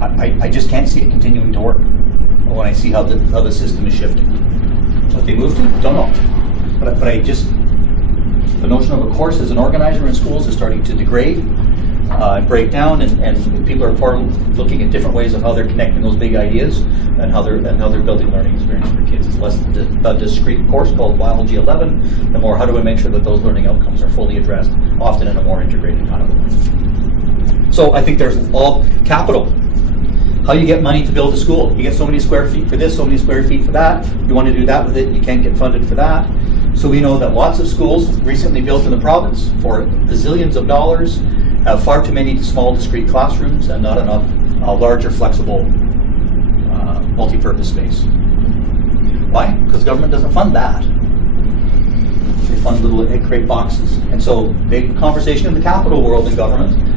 I just can't see it continuing to work when I see how the system is shifting. What they move to, don't know. But the notion of a course as an organizer in schools is starting to degrade and break down, and people are looking at different ways of how they're connecting those big ideas and how they're building learning experience for kids. It's less a discrete course called Biology 11, and more how do we make sure that those learning outcomes are fully addressed, often in a more integrated kind of way. So I think there's all capital. How you get money to build a school. You get so many square feet for this, so many square feet for that. You want to do that with it, you can't get funded for that. So we know that lots of schools recently built in the province for bazillions of dollars have far too many small discrete classrooms and not enough larger flexible multi-purpose space. Why? Because government doesn't fund that. They fund little egg-crate boxes. And so big conversation in the capital world in government.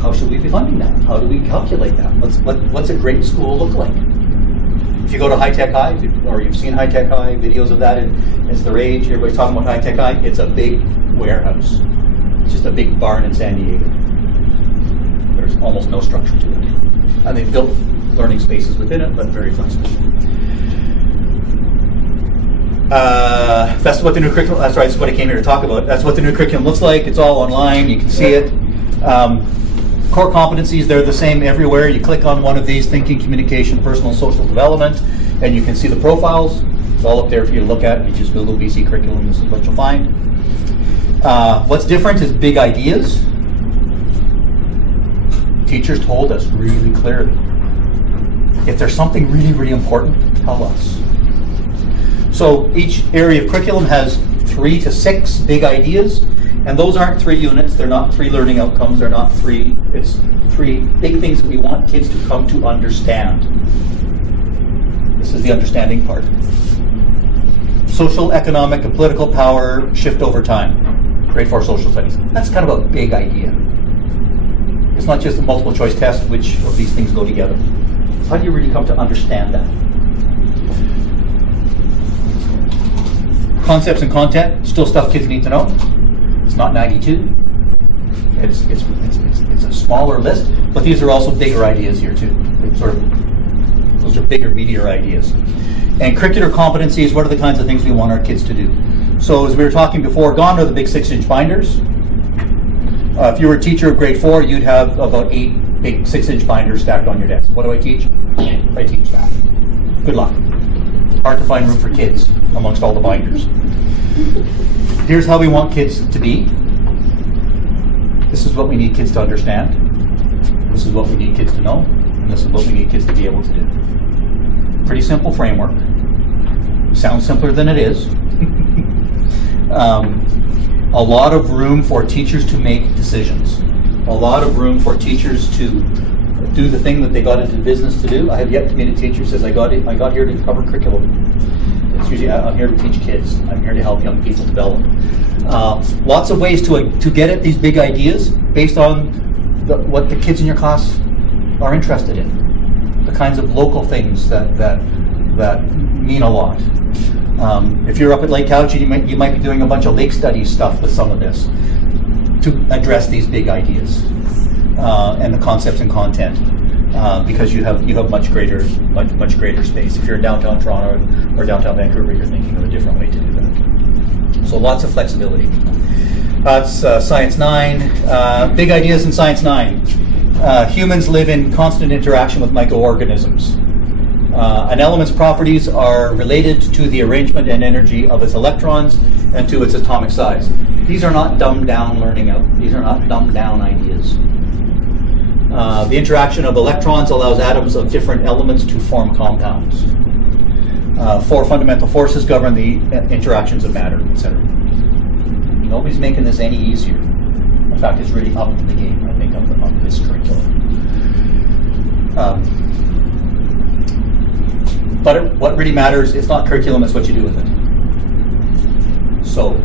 How should we be funding that? How do we calculate that? What's a great school look like? If you go to High Tech High, or you've seen High Tech High, videos of that, it's the rage, everybody's talking about High Tech High, it's a big warehouse. It's just a big barn in San Diego. There's almost no structure to it. And they've built learning spaces within it, but very flexible. That's what the new curriculum, that's right, that's what I came here to talk about. That's what the new curriculum looks like. It's all online, you can see it. Core competencies, they're the same everywhere. You click on one of these, thinking, communication, personal, social development, and you can see the profiles. It's all up there for you to look at. You just Google BC curriculum, this is what you'll find. What's different is big ideas. Teachers told us really clearly, If there's something really, really important, tell us. So each area of curriculum has 3 to 6 big ideas, and those aren't 3 units, they're not 3 learning outcomes, they're not 3, it's 3 big things that we want kids to come to understand. This is the understanding part. Social, economic, and political power shift over time. Grade 4 social studies. That's kind of a big idea. It's not just a multiple choice test, which of these things go together. How do you really come to understand that? Concepts and content, still stuff kids need to know. It's not 92. It's a smaller list, but these are also bigger ideas here too. Those are bigger, meatier ideas. And curricular competencies, what are the kinds of things we want our kids to do? So as we were talking before, gone are the big 6-inch binders. If you were a teacher of grade 4, you'd have about 8 big 6-inch binders stacked on your desk. What do I teach? I teach that. Good luck. Hard to find room for kids amongst all the binders. Here's how we want kids to be. This is what we need kids to understand. This is what we need kids to know. And this is what we need kids to be able to do. Pretty simple framework. Sounds simpler than it is. A lot of room for teachers to make decisions. A lot of room for teachers to do the thing that they got into business to do. I have yet to meet a teacher who says, I got here to cover curriculum. It's usually, I'm here to teach kids. I'm here to help young people develop. Lots of ways to get at these big ideas based on what the kids in your class are interested in. The kinds of local things that mean a lot. If you're up at Lake Couch, you might be doing a bunch of lake studies stuff with some of this to address these big ideas and the concepts and content, because you have much greater space. If you're in downtown Toronto or downtown Vancouver, you're thinking of a different way to do that. So lots of flexibility. That's Science 9. Big ideas in Science 9. Humans live in constant interaction with microorganisms. An element's properties are related to the arrangement and energy of its electrons and to its atomic size. These are not dumbed down these are not dumbed down ideas. The interaction of electrons allows atoms of different elements to form compounds. 4 fundamental forces govern the interactions of matter, etc. Nobody's making this any easier. In fact, it's really up to the game, I think, of this curriculum. But what really matters is not curriculum, it's what you do with it. So,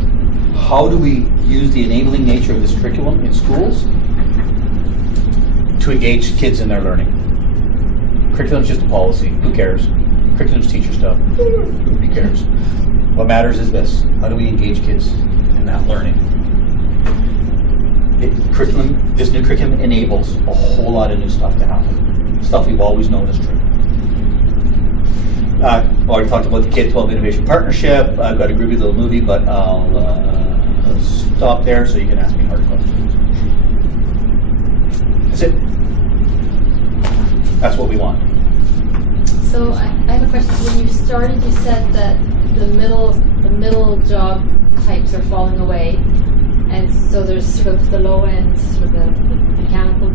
how do we use the enabling nature of this curriculum in schools to engage kids in their learning? Curriculum's just a policy. Who cares? Curriculum's teacher stuff. Who cares? What matters is this. How do we engage kids in that learning? This new curriculum enables a whole lot of new stuff to happen. Stuff we've always known is true. I already talked about the K-12 Innovation Partnership. I've got a groovy little movie, but I'll stop there so you can ask me hard questions. That's it. That's what we want. So I have a question. When you started, you said that the middle job types are falling away, and so there's sort of the low end, sort of the mechanical,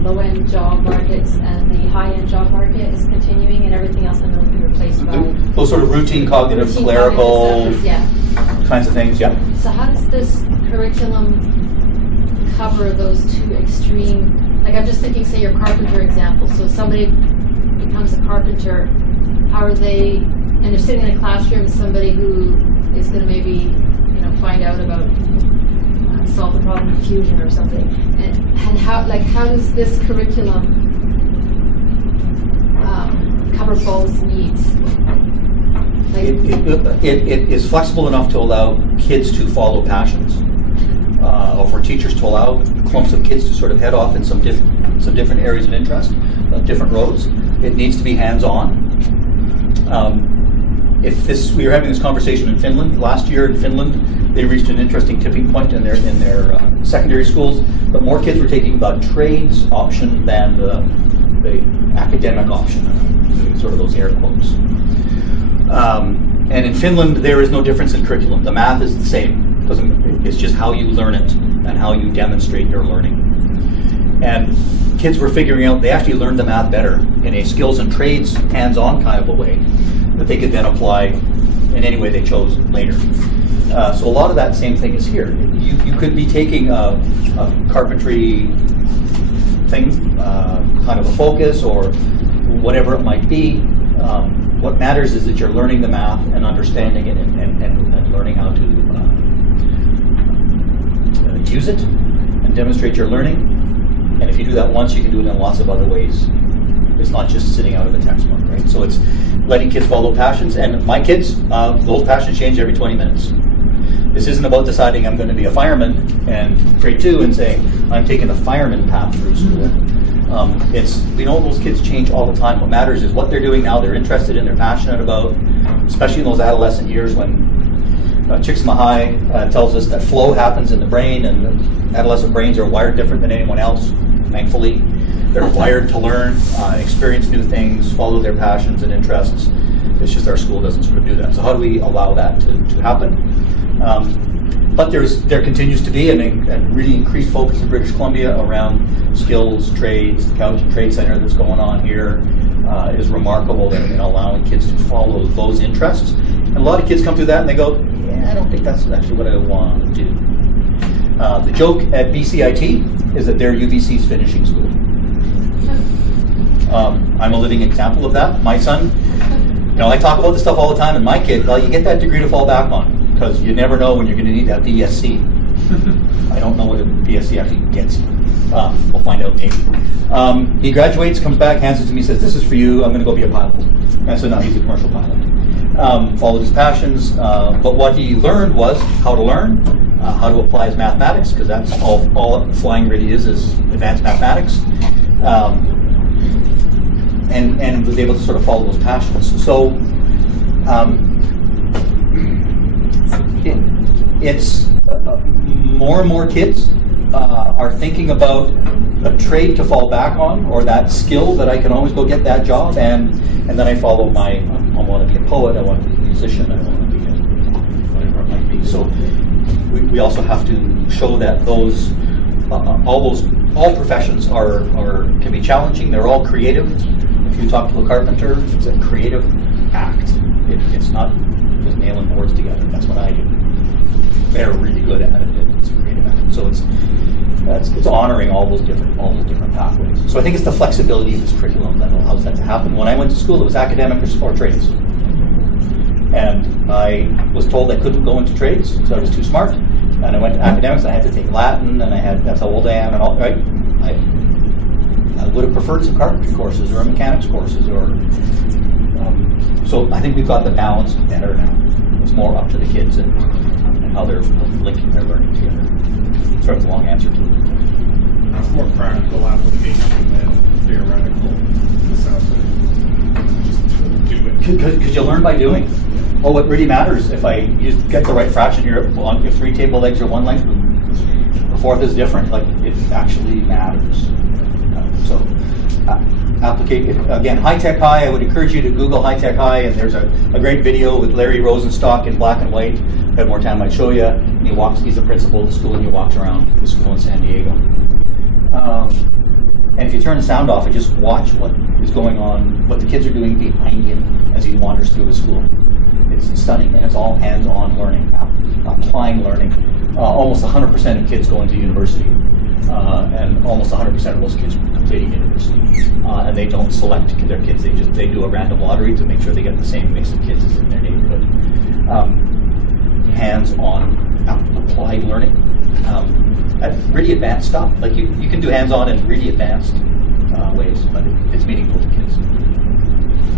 low end job markets, and the high end job market is continuing, and everything else in the middle can be replaced by those sort of routine cognitive, clerical kinds of things. Yeah. So how does this curriculum cover those two extreme? Like I'm just thinking, say your carpenter example. So somebody becomes a carpenter, how are they? And they're sitting in a classroom with somebody who is going to maybe, find out about solve the problem of fusion or something. And how does this curriculum cover both needs? It is flexible enough to allow kids to follow passions, or for teachers to allow clumps of kids to sort of head off in some different areas of interest, different roads. It needs to be hands-on. We were having this conversation in Finland last year. In Finland, they reached an interesting tipping point in their secondary schools. But more kids were taking the trades option than the academic option. Sort of those air quotes. And in Finland, there is no difference in curriculum. The math is the same. It's just how you learn it and how you demonstrate your learning. And kids were figuring out they actually learned the math better in a skills and trades hands-on kind of a way that they could then apply in any way they chose later. So a lot of that same thing is here. You could be taking a carpentry thing, kind of a focus or whatever it might be. What matters is that you're learning the math and understanding it and learning how to use it and demonstrate your learning. And if you do that once, you can do it in lots of other ways. It's not just sitting out of a textbook, right? So it's letting kids follow passions. And my kids, those passions change every 20 minutes. This isn't about deciding I'm going to be a fireman and grade 2 and saying I'm taking the fireman path through school. We know those kids change all the time. What matters is what they're doing now, they're interested in, they're passionate about, especially in those adolescent years when Csikszentmihalyi tells us that flow happens in the brain, and adolescent brains are wired different than anyone else, thankfully. They're wired to learn, experience new things, follow their passions and interests. It's just our school doesn't sort of do that. So how do we allow that to happen? But there continues to be a really increased focus in British Columbia around skills, trades. The Cowichan Trade Center that's going on here is remarkable in allowing kids to follow those interests. And a lot of kids come through that and they go, yeah, I don't think that's actually what I want to do. The joke at BCIT is that they're UBC's finishing school. I'm a living example of that. My son, I talk about this stuff all the time, and my kid, well, you get that degree to fall back on, because you never know when you're going to need that BSc. I don't know what a BSc actually gets you. We'll find out maybe. He graduates, comes back, hands it to me, says, this is for you, I'm going to go be a pilot. And so now he's a commercial pilot. Followed his passions, but what he learned was how to learn, how to apply his mathematics, because that's all flying really is advanced mathematics. And was able to sort of follow those passions. So it's more and more kids are thinking about a trade to fall back on, or that skill that I can always go get that job, and then I follow I want to be a poet, I want to be a musician, I want to be whatever it might be. So we also have to show that all professions can be challenging. They're all creative. If you talk to a carpenter, it's a creative act. It's not just nailing boards together. That's what I do. They're really good at it. It's a creative act. So it's honoring all those different pathways. So I think it's the flexibility of this curriculum that allows that to happen. When I went to school, it was academic or trades. And I was told I couldn't go into trades because I was too smart. And I went to academics, and I had to take Latin, and that's how old I am, and all, right? I would have preferred some carpentry courses or mechanics courses, so I think we've got the balance better now. It's more up to the kids and how they're linking their learning together. Sort of a long answer to it. It's more practical application than theoretical. Because you learn by doing. Oh, what really matters if I get the right fraction here, if 3 table legs are 1 length, the 4th is different. Like, it actually matters. So, again, High Tech High, I would encourage you to Google High Tech High, and there's a great video with Larry Rosenstock in black and white. If I had more time, I'd show you. And he's the principal of the school, and he walks around the school in San Diego. And if you turn the sound off and just watch what is going on, what the kids are doing behind him as he wanders through the school, it's stunning, and it's all hands-on learning, applying learning. Almost 100% of kids go into university, and almost 100% of those kids completing university. And they don't select their kids; they do a random lottery to make sure they get the same mix of kids as in their neighborhood. Hands-on, applied learning. That's really advanced stuff. Like you can do hands-on in really advanced ways, but it's meaningful to kids.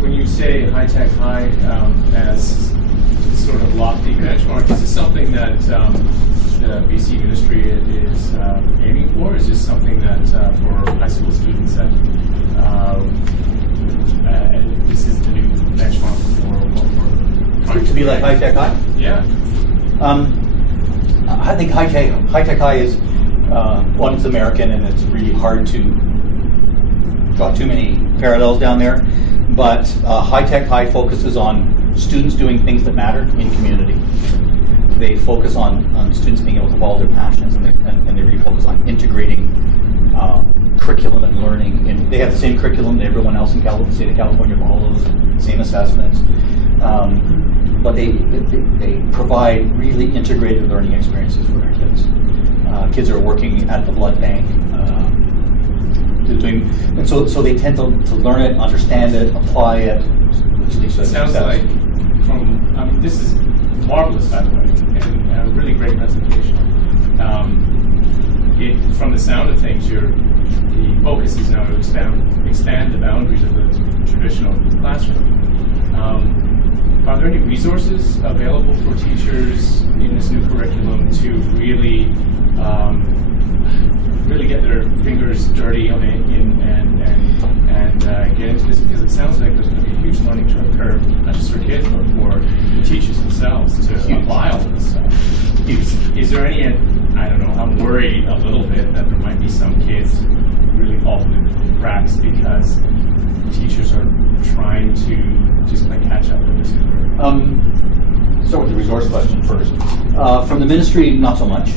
When you say High Tech High as sort of lofty benchmark, is this something that the BC ministry is aiming for? Is this something that for high school students that this is the new benchmark for what we're to be like High Tech High? Yeah. I think High Tech High is one, it's American, and it's really hard to draw too many parallels down there. But High Tech High focuses on students doing things that matter in community. They focus on students being able to follow their passions, and they really focus on integrating curriculum and learning, and they have the same curriculum that everyone else in the state of California follows, same assessments, but they provide really integrated learning experiences for their kids. Kids are working at the blood bank, and so they tend to learn it, understand it, apply it. It sounds like this is marvelous, by the way, and a really great presentation. From the sound of things, the focus is now to expand the boundaries of the traditional classroom. Are there any resources available for teachers in this new curriculum to really get their fingers dirty on it and get into this? Because it sounds like there's going to be a huge learning curve, not just for kids, but for the teachers themselves to apply all this stuff. Is there any, I don't know, I'm worried a little bit that there might be some kids really falling into the cracks because teachers are trying to just catch up with this curve. Start with the resource question first. From the ministry, not so much.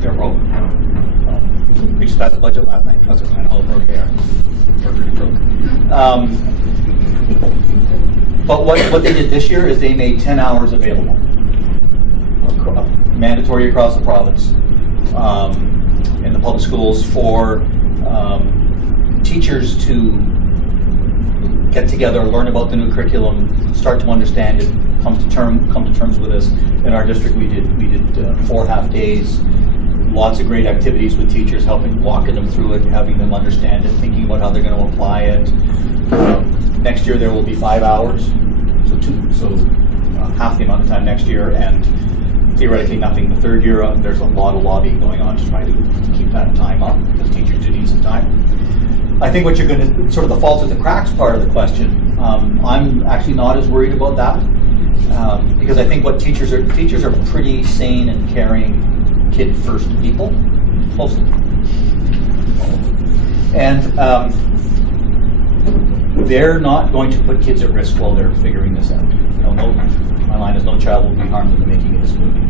They're broke. We just passed the budget last night. That's kind of how broke they are. They're pretty broke. But what they did this year is they made 10 hours available, mandatory across the province, in the public schools for teachers to get together, learn about the new curriculum, start to understand it, come to terms with this. In our district, we did 4 half days, lots of great activities with teachers, walking them through it, having them understand it, thinking about how they're going to apply it. Next year there will be 5 hours, so half the amount of time next year, and theoretically nothing the third year. There's a lot of lobbying going on to try to keep that time up because teachers do need some time. I think what you're going to, sort of the falls at the cracks part of the question, I'm actually not as worried about that, because I think what teachers are pretty sane and caring, kid-first people, mostly. And they're not going to put kids at risk while they're figuring this out. My line is no child will be harmed in the making of this movie.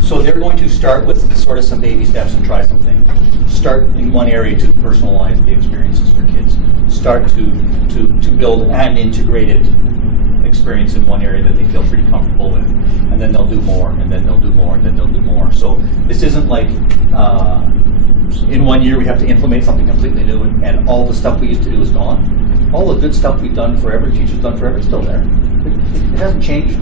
So they're going to start with sort of some baby steps and try something. Start in one area to personalize the experiences for kids. Start to build an integrated experience in one area that they feel pretty comfortable with, and then they'll do more, and then they'll do more, and then they'll do more. So this isn't like in 1 year we have to implement something completely new, and all the stuff we used to do is gone. All the good stuff we've done forever, teachers done forever, is still there. It hasn't changed.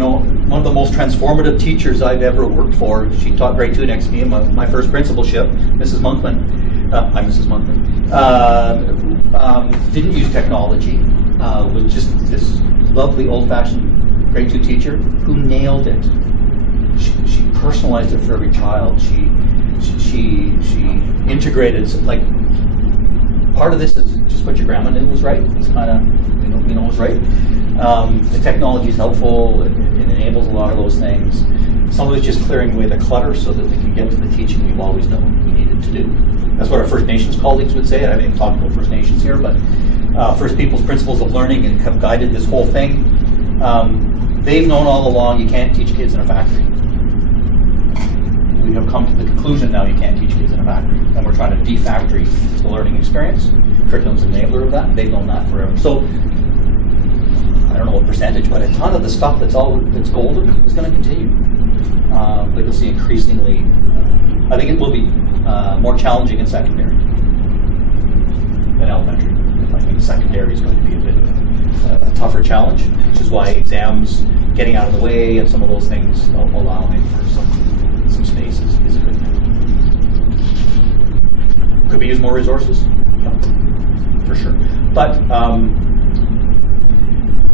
One of the most transformative teachers I've ever worked for, she taught grade 2 next to me in my first principalship, Mrs. Monkman. Hi, Mrs. Monkman. Didn't use technology, was just this lovely old-fashioned grade 2 teacher who nailed it. She personalized it for every child. She integrated, like, part of this is just what your grandma knew was right. It's kind of, was right. The technology is helpful. It enables a lot of those things. Some of it's just clearing away the clutter so that we can get to the teaching we've always known we needed to do. That's what our First Nations colleagues would say. I haven't even talked about First Nations here, but First Peoples Principles of Learning and have guided this whole thing. They've known all along you can't teach kids in a factory. We have come to the conclusion now you can't teach kids in a factory, and we're trying to de-factory the learning experience. Curriculum's an enabler of that, and they've known that forever. So I don't know what percentage, but a ton of the stuff that's golden is going to continue. But you'll see increasingly, I think it will be more challenging in secondary than elementary. I think secondary is going to be a bit of a tougher challenge, which is why exams getting out of the way and some of those things allowing for some space is a good thing. Could we use more resources? Yeah, for sure. But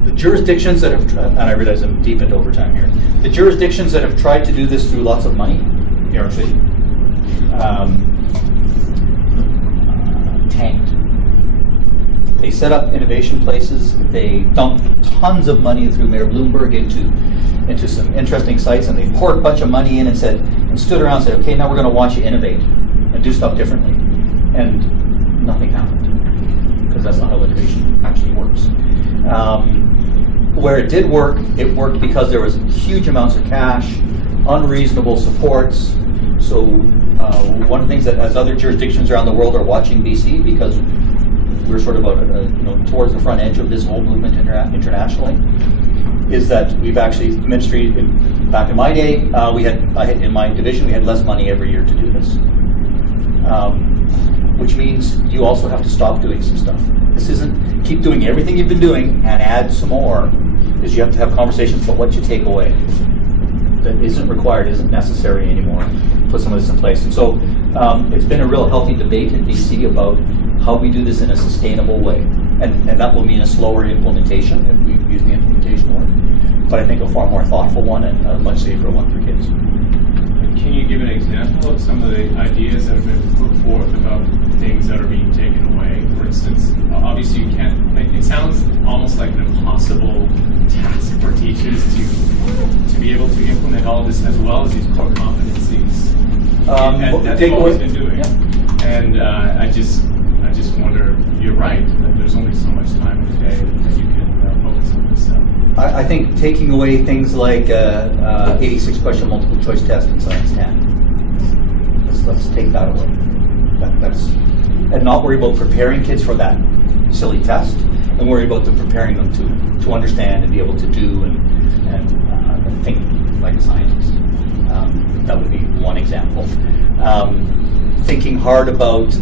the jurisdictions that have, and I realize I'm deep into overtime here, the jurisdictions that have tried to do this through lots of money, New York City, tanked. They set up innovation places. They dumped tons of money through Mayor Bloomberg into some interesting sites, and they poured a bunch of money in and stood around and said, okay, now we're going to watch you innovate and do stuff differently. And nothing happened, because that's not how innovation actually works. Where it did work, it worked because there was huge amounts of cash, unreasonable supports. So One of the things that as other jurisdictions around the world are watching BC, because we're sort of towards the front edge of this whole movement internationally, is that we've actually, the ministry, back in my day, in my division, we had less money every year to do this. Which means you also have to stop doing some stuff. This isn't keep doing everything you've been doing and add some more, is you have to have conversations about what you take away that isn't required, isn't necessary anymore. Put some of this in place. And so it's been a real healthy debate in BC about how we do this in a sustainable way. And that will mean a slower implementation, if we use the implementation word, but I think a far more thoughtful one and a much safer one for kids. Can you give an example of some of the ideas that have been put forth about things that are being taken away? For instance, obviously you can't, it sounds almost like an impossible task for teachers to be able to implement all of this as well as these core competencies. And that's what we've been doing. Yeah. And I just wonder, you're right, that there's only so much time in the day that you can focus on this stuff. I think taking away things like 86 question multiple choice test in Science 10. Let's take that away. And not worry about preparing kids for that silly test, and worry about them preparing them to understand and be able to do and think like a scientist. That would be one example. Thinking hard about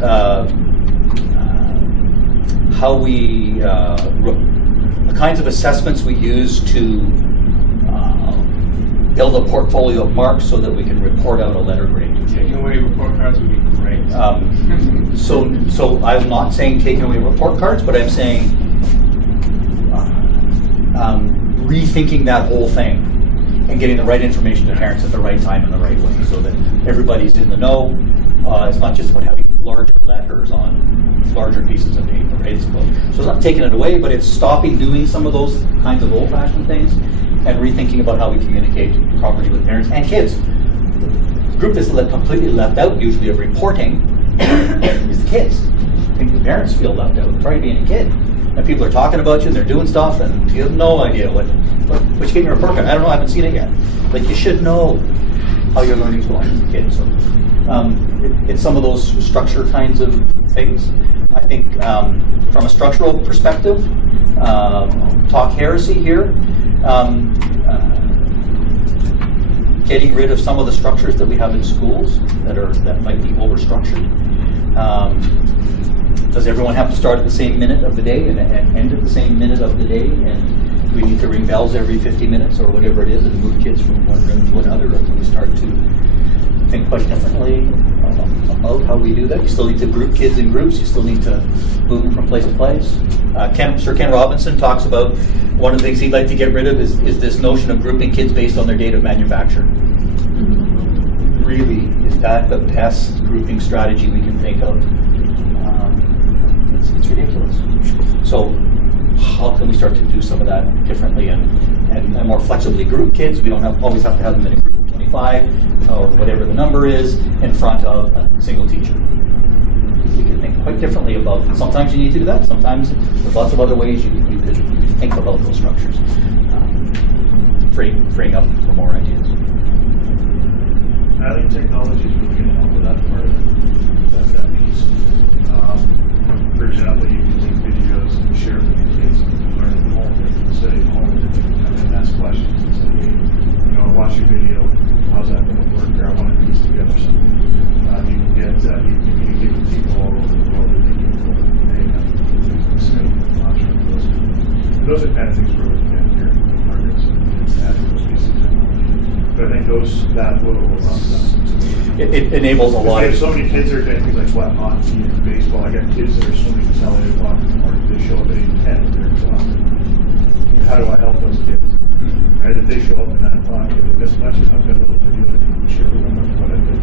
how we the kinds of assessments we use to build a portfolio of marks so that we can report out a letter grade. Taking away report cards would be great. So I'm not saying taking away report cards, but I'm saying rethinking that whole thing and getting the right information to parents at the right time in the right way so that everybody's in the know. It's not just about having larger letters on larger pieces of paper, right? So it's not taking it away, but it's stopping doing some of those kinds of old-fashioned things and rethinking about how we communicate properly with parents and kids. The group that's completely left out usually of reporting is the kids. I think the parents feel left out, try being a kid. And people are talking about you and they're doing stuff and you have no idea what you get in your report card. I don't know, I haven't seen it yet. But you should know how your learning's going as a kid. So it's some of those structure kinds of things. I think from a structural perspective, talk heresy here, getting rid of some of the structures that we have in schools that might be over-structured. Does everyone have to start at the same minute of the day and end at the same minute of the day? And do we need to ring bells every 50 minutes or whatever it is and move kids from one room to another? Or can we start to think quite differently about how we do that? You still need to group kids in groups. You still need to move them from place to place. Sir Ken Robinson talks about one of the things he'd like to get rid of is this notion of grouping kids based on their date of manufacture. Really, is that the best grouping strategy we can think of? It's ridiculous. So how can we start to do some of that differently and more flexibly group kids? We don't always have to have them in a group of 25 or whatever the number is in front of a single teacher. We can think quite differently about it. Sometimes you need to do that. Sometimes there's lots of other ways you could think about those structures. Freeing up for more ideas. I think technology is really going to help with that part of it. That piece. For example, you can take videos and share them with kids and learn at home. They can study at home and they can come in and ask questions and say, hey, watch your video. How's that going to work? Or I want to piece together something. You can get communicate with people all over the world that they can have the same option for those. Those are kind of things we're looking at here in Margaret's and adding those pieces of technology. But I think that will it enables a lot. There's so many kids that are doing things like what hockey and baseball. I got kids that are swimming until 8 o'clock in the morning. They show up at 8 and 10 at their o'clock. How do I help those kids? Right? If they show up at 9 o'clock, if they miss much, I've got a little video that you can share with them what I did.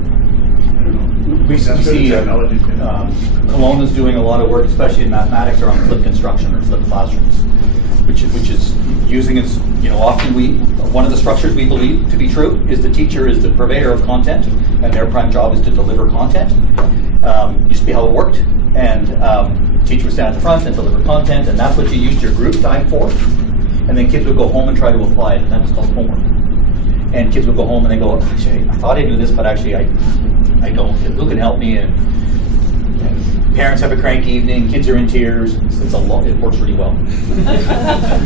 I don't know. We see Kelowna's doing a lot of work, especially in mathematics, around flipped instruction or flipped classrooms, which is using its, often one of the structures we believe to be true is the teacher is the purveyor of content, and their prime job is to deliver content. Used to be how it worked, and teacher would stand at the front and deliver content, and that's what you used your group time for. And then kids would go home and try to apply it, and that was called homework. And kids would go home and they go, actually, I thought I knew this, but actually I don't. who can help me? And parents have a cranky evening, kids are in tears. It works really well.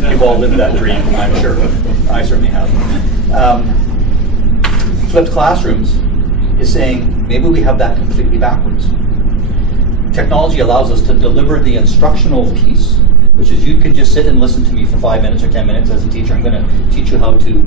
You've all lived that dream, I'm sure. I certainly have. Flipped classrooms is saying maybe we have that completely backwards. Technology allows us to deliver the instructional piece, which is you can just sit and listen to me for 5 minutes or 10 minutes as a teacher. I'm going to teach you how to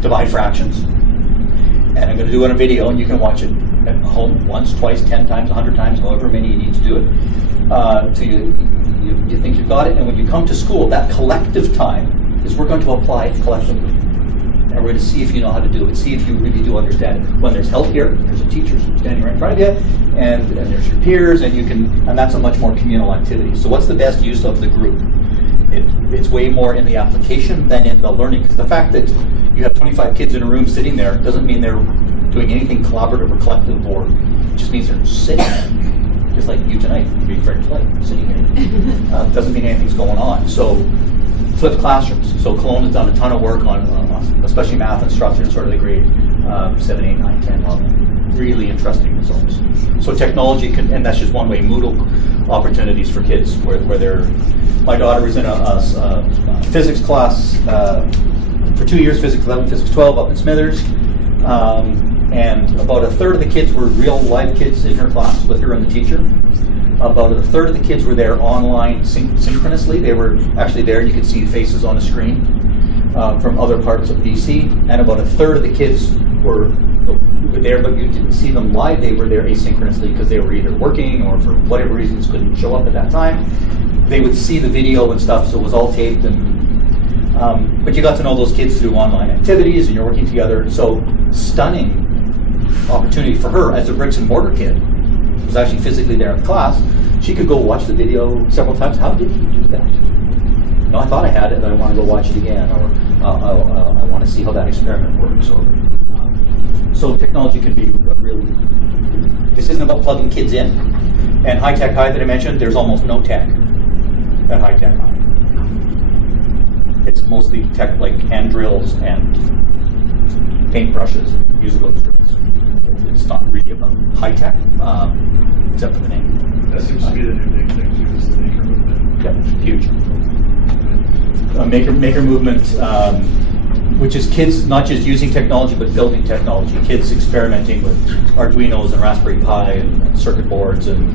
divide fractions. And I'm going to do it on a video, and you can watch it at home once, twice, 10 times, 100 times, however many you need to do it. So you think you've got it. And when you come to school, that collective time is we're going to apply it collectively. And we're going to see if you know how to do it, see if you really do understand it. When there's help here, there's a teacher standing right in front of you, and there's your peers, and that's a much more communal activity. So what's the best use of the group? It's way more in the application than in the learning. Because the fact that you have 25 kids in a room sitting there doesn't mean they're doing anything collaborative or collective, or it just means they're sitting there. Just like you tonight, you're being very polite, sitting here. Doesn't mean anything's going on. So flipped classrooms. So Cologne has done a ton of work on especially math instruction, sort of the grade 7, 8, 9, 10 level. Really interesting results. So technology can, and that's just one way, Moodle opportunities for kids where they're, my daughter was in a physics class for 2 years, physics 11, physics 12 up in Smithers. And about a third of the kids were real live kids in her class with her and the teacher. About a third of the kids were there online synchronously. They were actually there, you could see faces on the screen from other parts of BC. And about a third of the kids were there, but you didn't see them live. They were there asynchronously because they were either working or for whatever reasons couldn't show up at that time. They would see the video and stuff, so it was all taped. And but you got to know those kids through online activities, and you're working together. So stunning opportunity for her as a bricks and mortar kid who was actually physically there in class. She could go watch the video several times. How did he do that? No, I thought I had it, but I want to go watch it again, or I want to see how that experiment works. So technology can be really. This isn't about plugging kids in. And High Tech High that I mentioned, there's almost no tech at High Tech High. It's mostly tech like hand drills and paintbrushes and musical instruments. It's not really about high tech, except for the name. That seems to be the new big thing too, is the maker movement. Yeah, huge. Maker movement, which is kids not just using technology but building technology. Kids experimenting with Arduinos and Raspberry Pi and circuit boards, and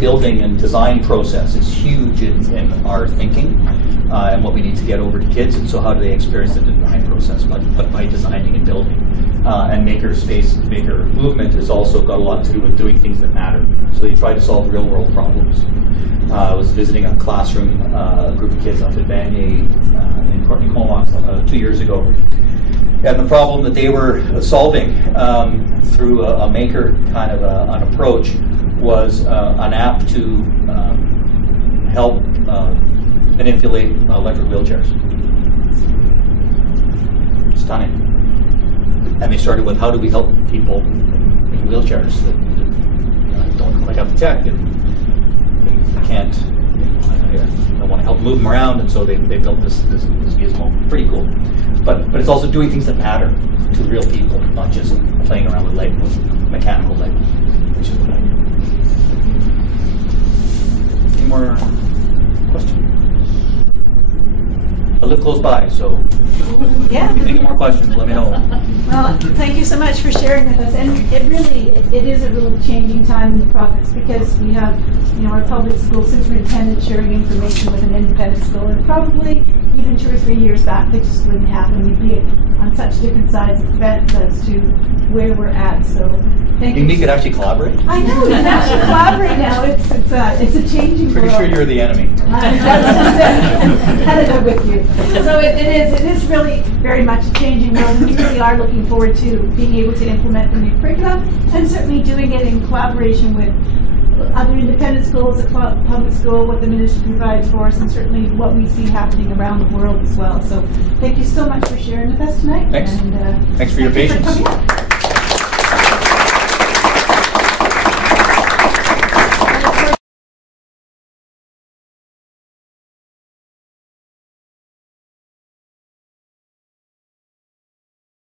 building and design process is huge in our thinking and what we need to get over to kids. And so how do they experience the design process? But by designing and building. And maker movement has also got a lot to do with doing things that matter. So they try to solve real world problems. I was visiting a classroom, a group of kids up at Vanier in Courtenay-Comox 2 years ago. And the problem that they were solving through a maker kind of an approach was an app to help manipulate electric wheelchairs. Stunning. And they started with, how do we help people in wheelchairs that don't quite have the tech and they can't, I want to help move them around, and so they built this gizmo. Pretty cool. But it's also doing things that matter to real people, not just playing around with mechanical Lego, which is what I do. Any more questions? I live close by, so Yeah. any more questions, let me know. Well, thank you so much for sharing with us. And it is a really changing time in the province, because we have, our public school superintendent sharing information with an independent school, and probably even 2 or 3 years back, that just wouldn't happen. We'd be on such different sides of the fence as to where we're at. So thank you. We could actually collaborate. I know, we can actually collaborate now. It's a changing Pretty world. sure you're the enemy. Headed with you. So it is really very much a changing world, and we really are looking forward to being able to implement the new curriculum, and certainly doing it in collaboration with other independent schools, the public school, what the ministry provides for us, and certainly what we see happening around the world as well. So thank you so much for sharing with us tonight. Thanks. And, Thanks for your patience. coming up.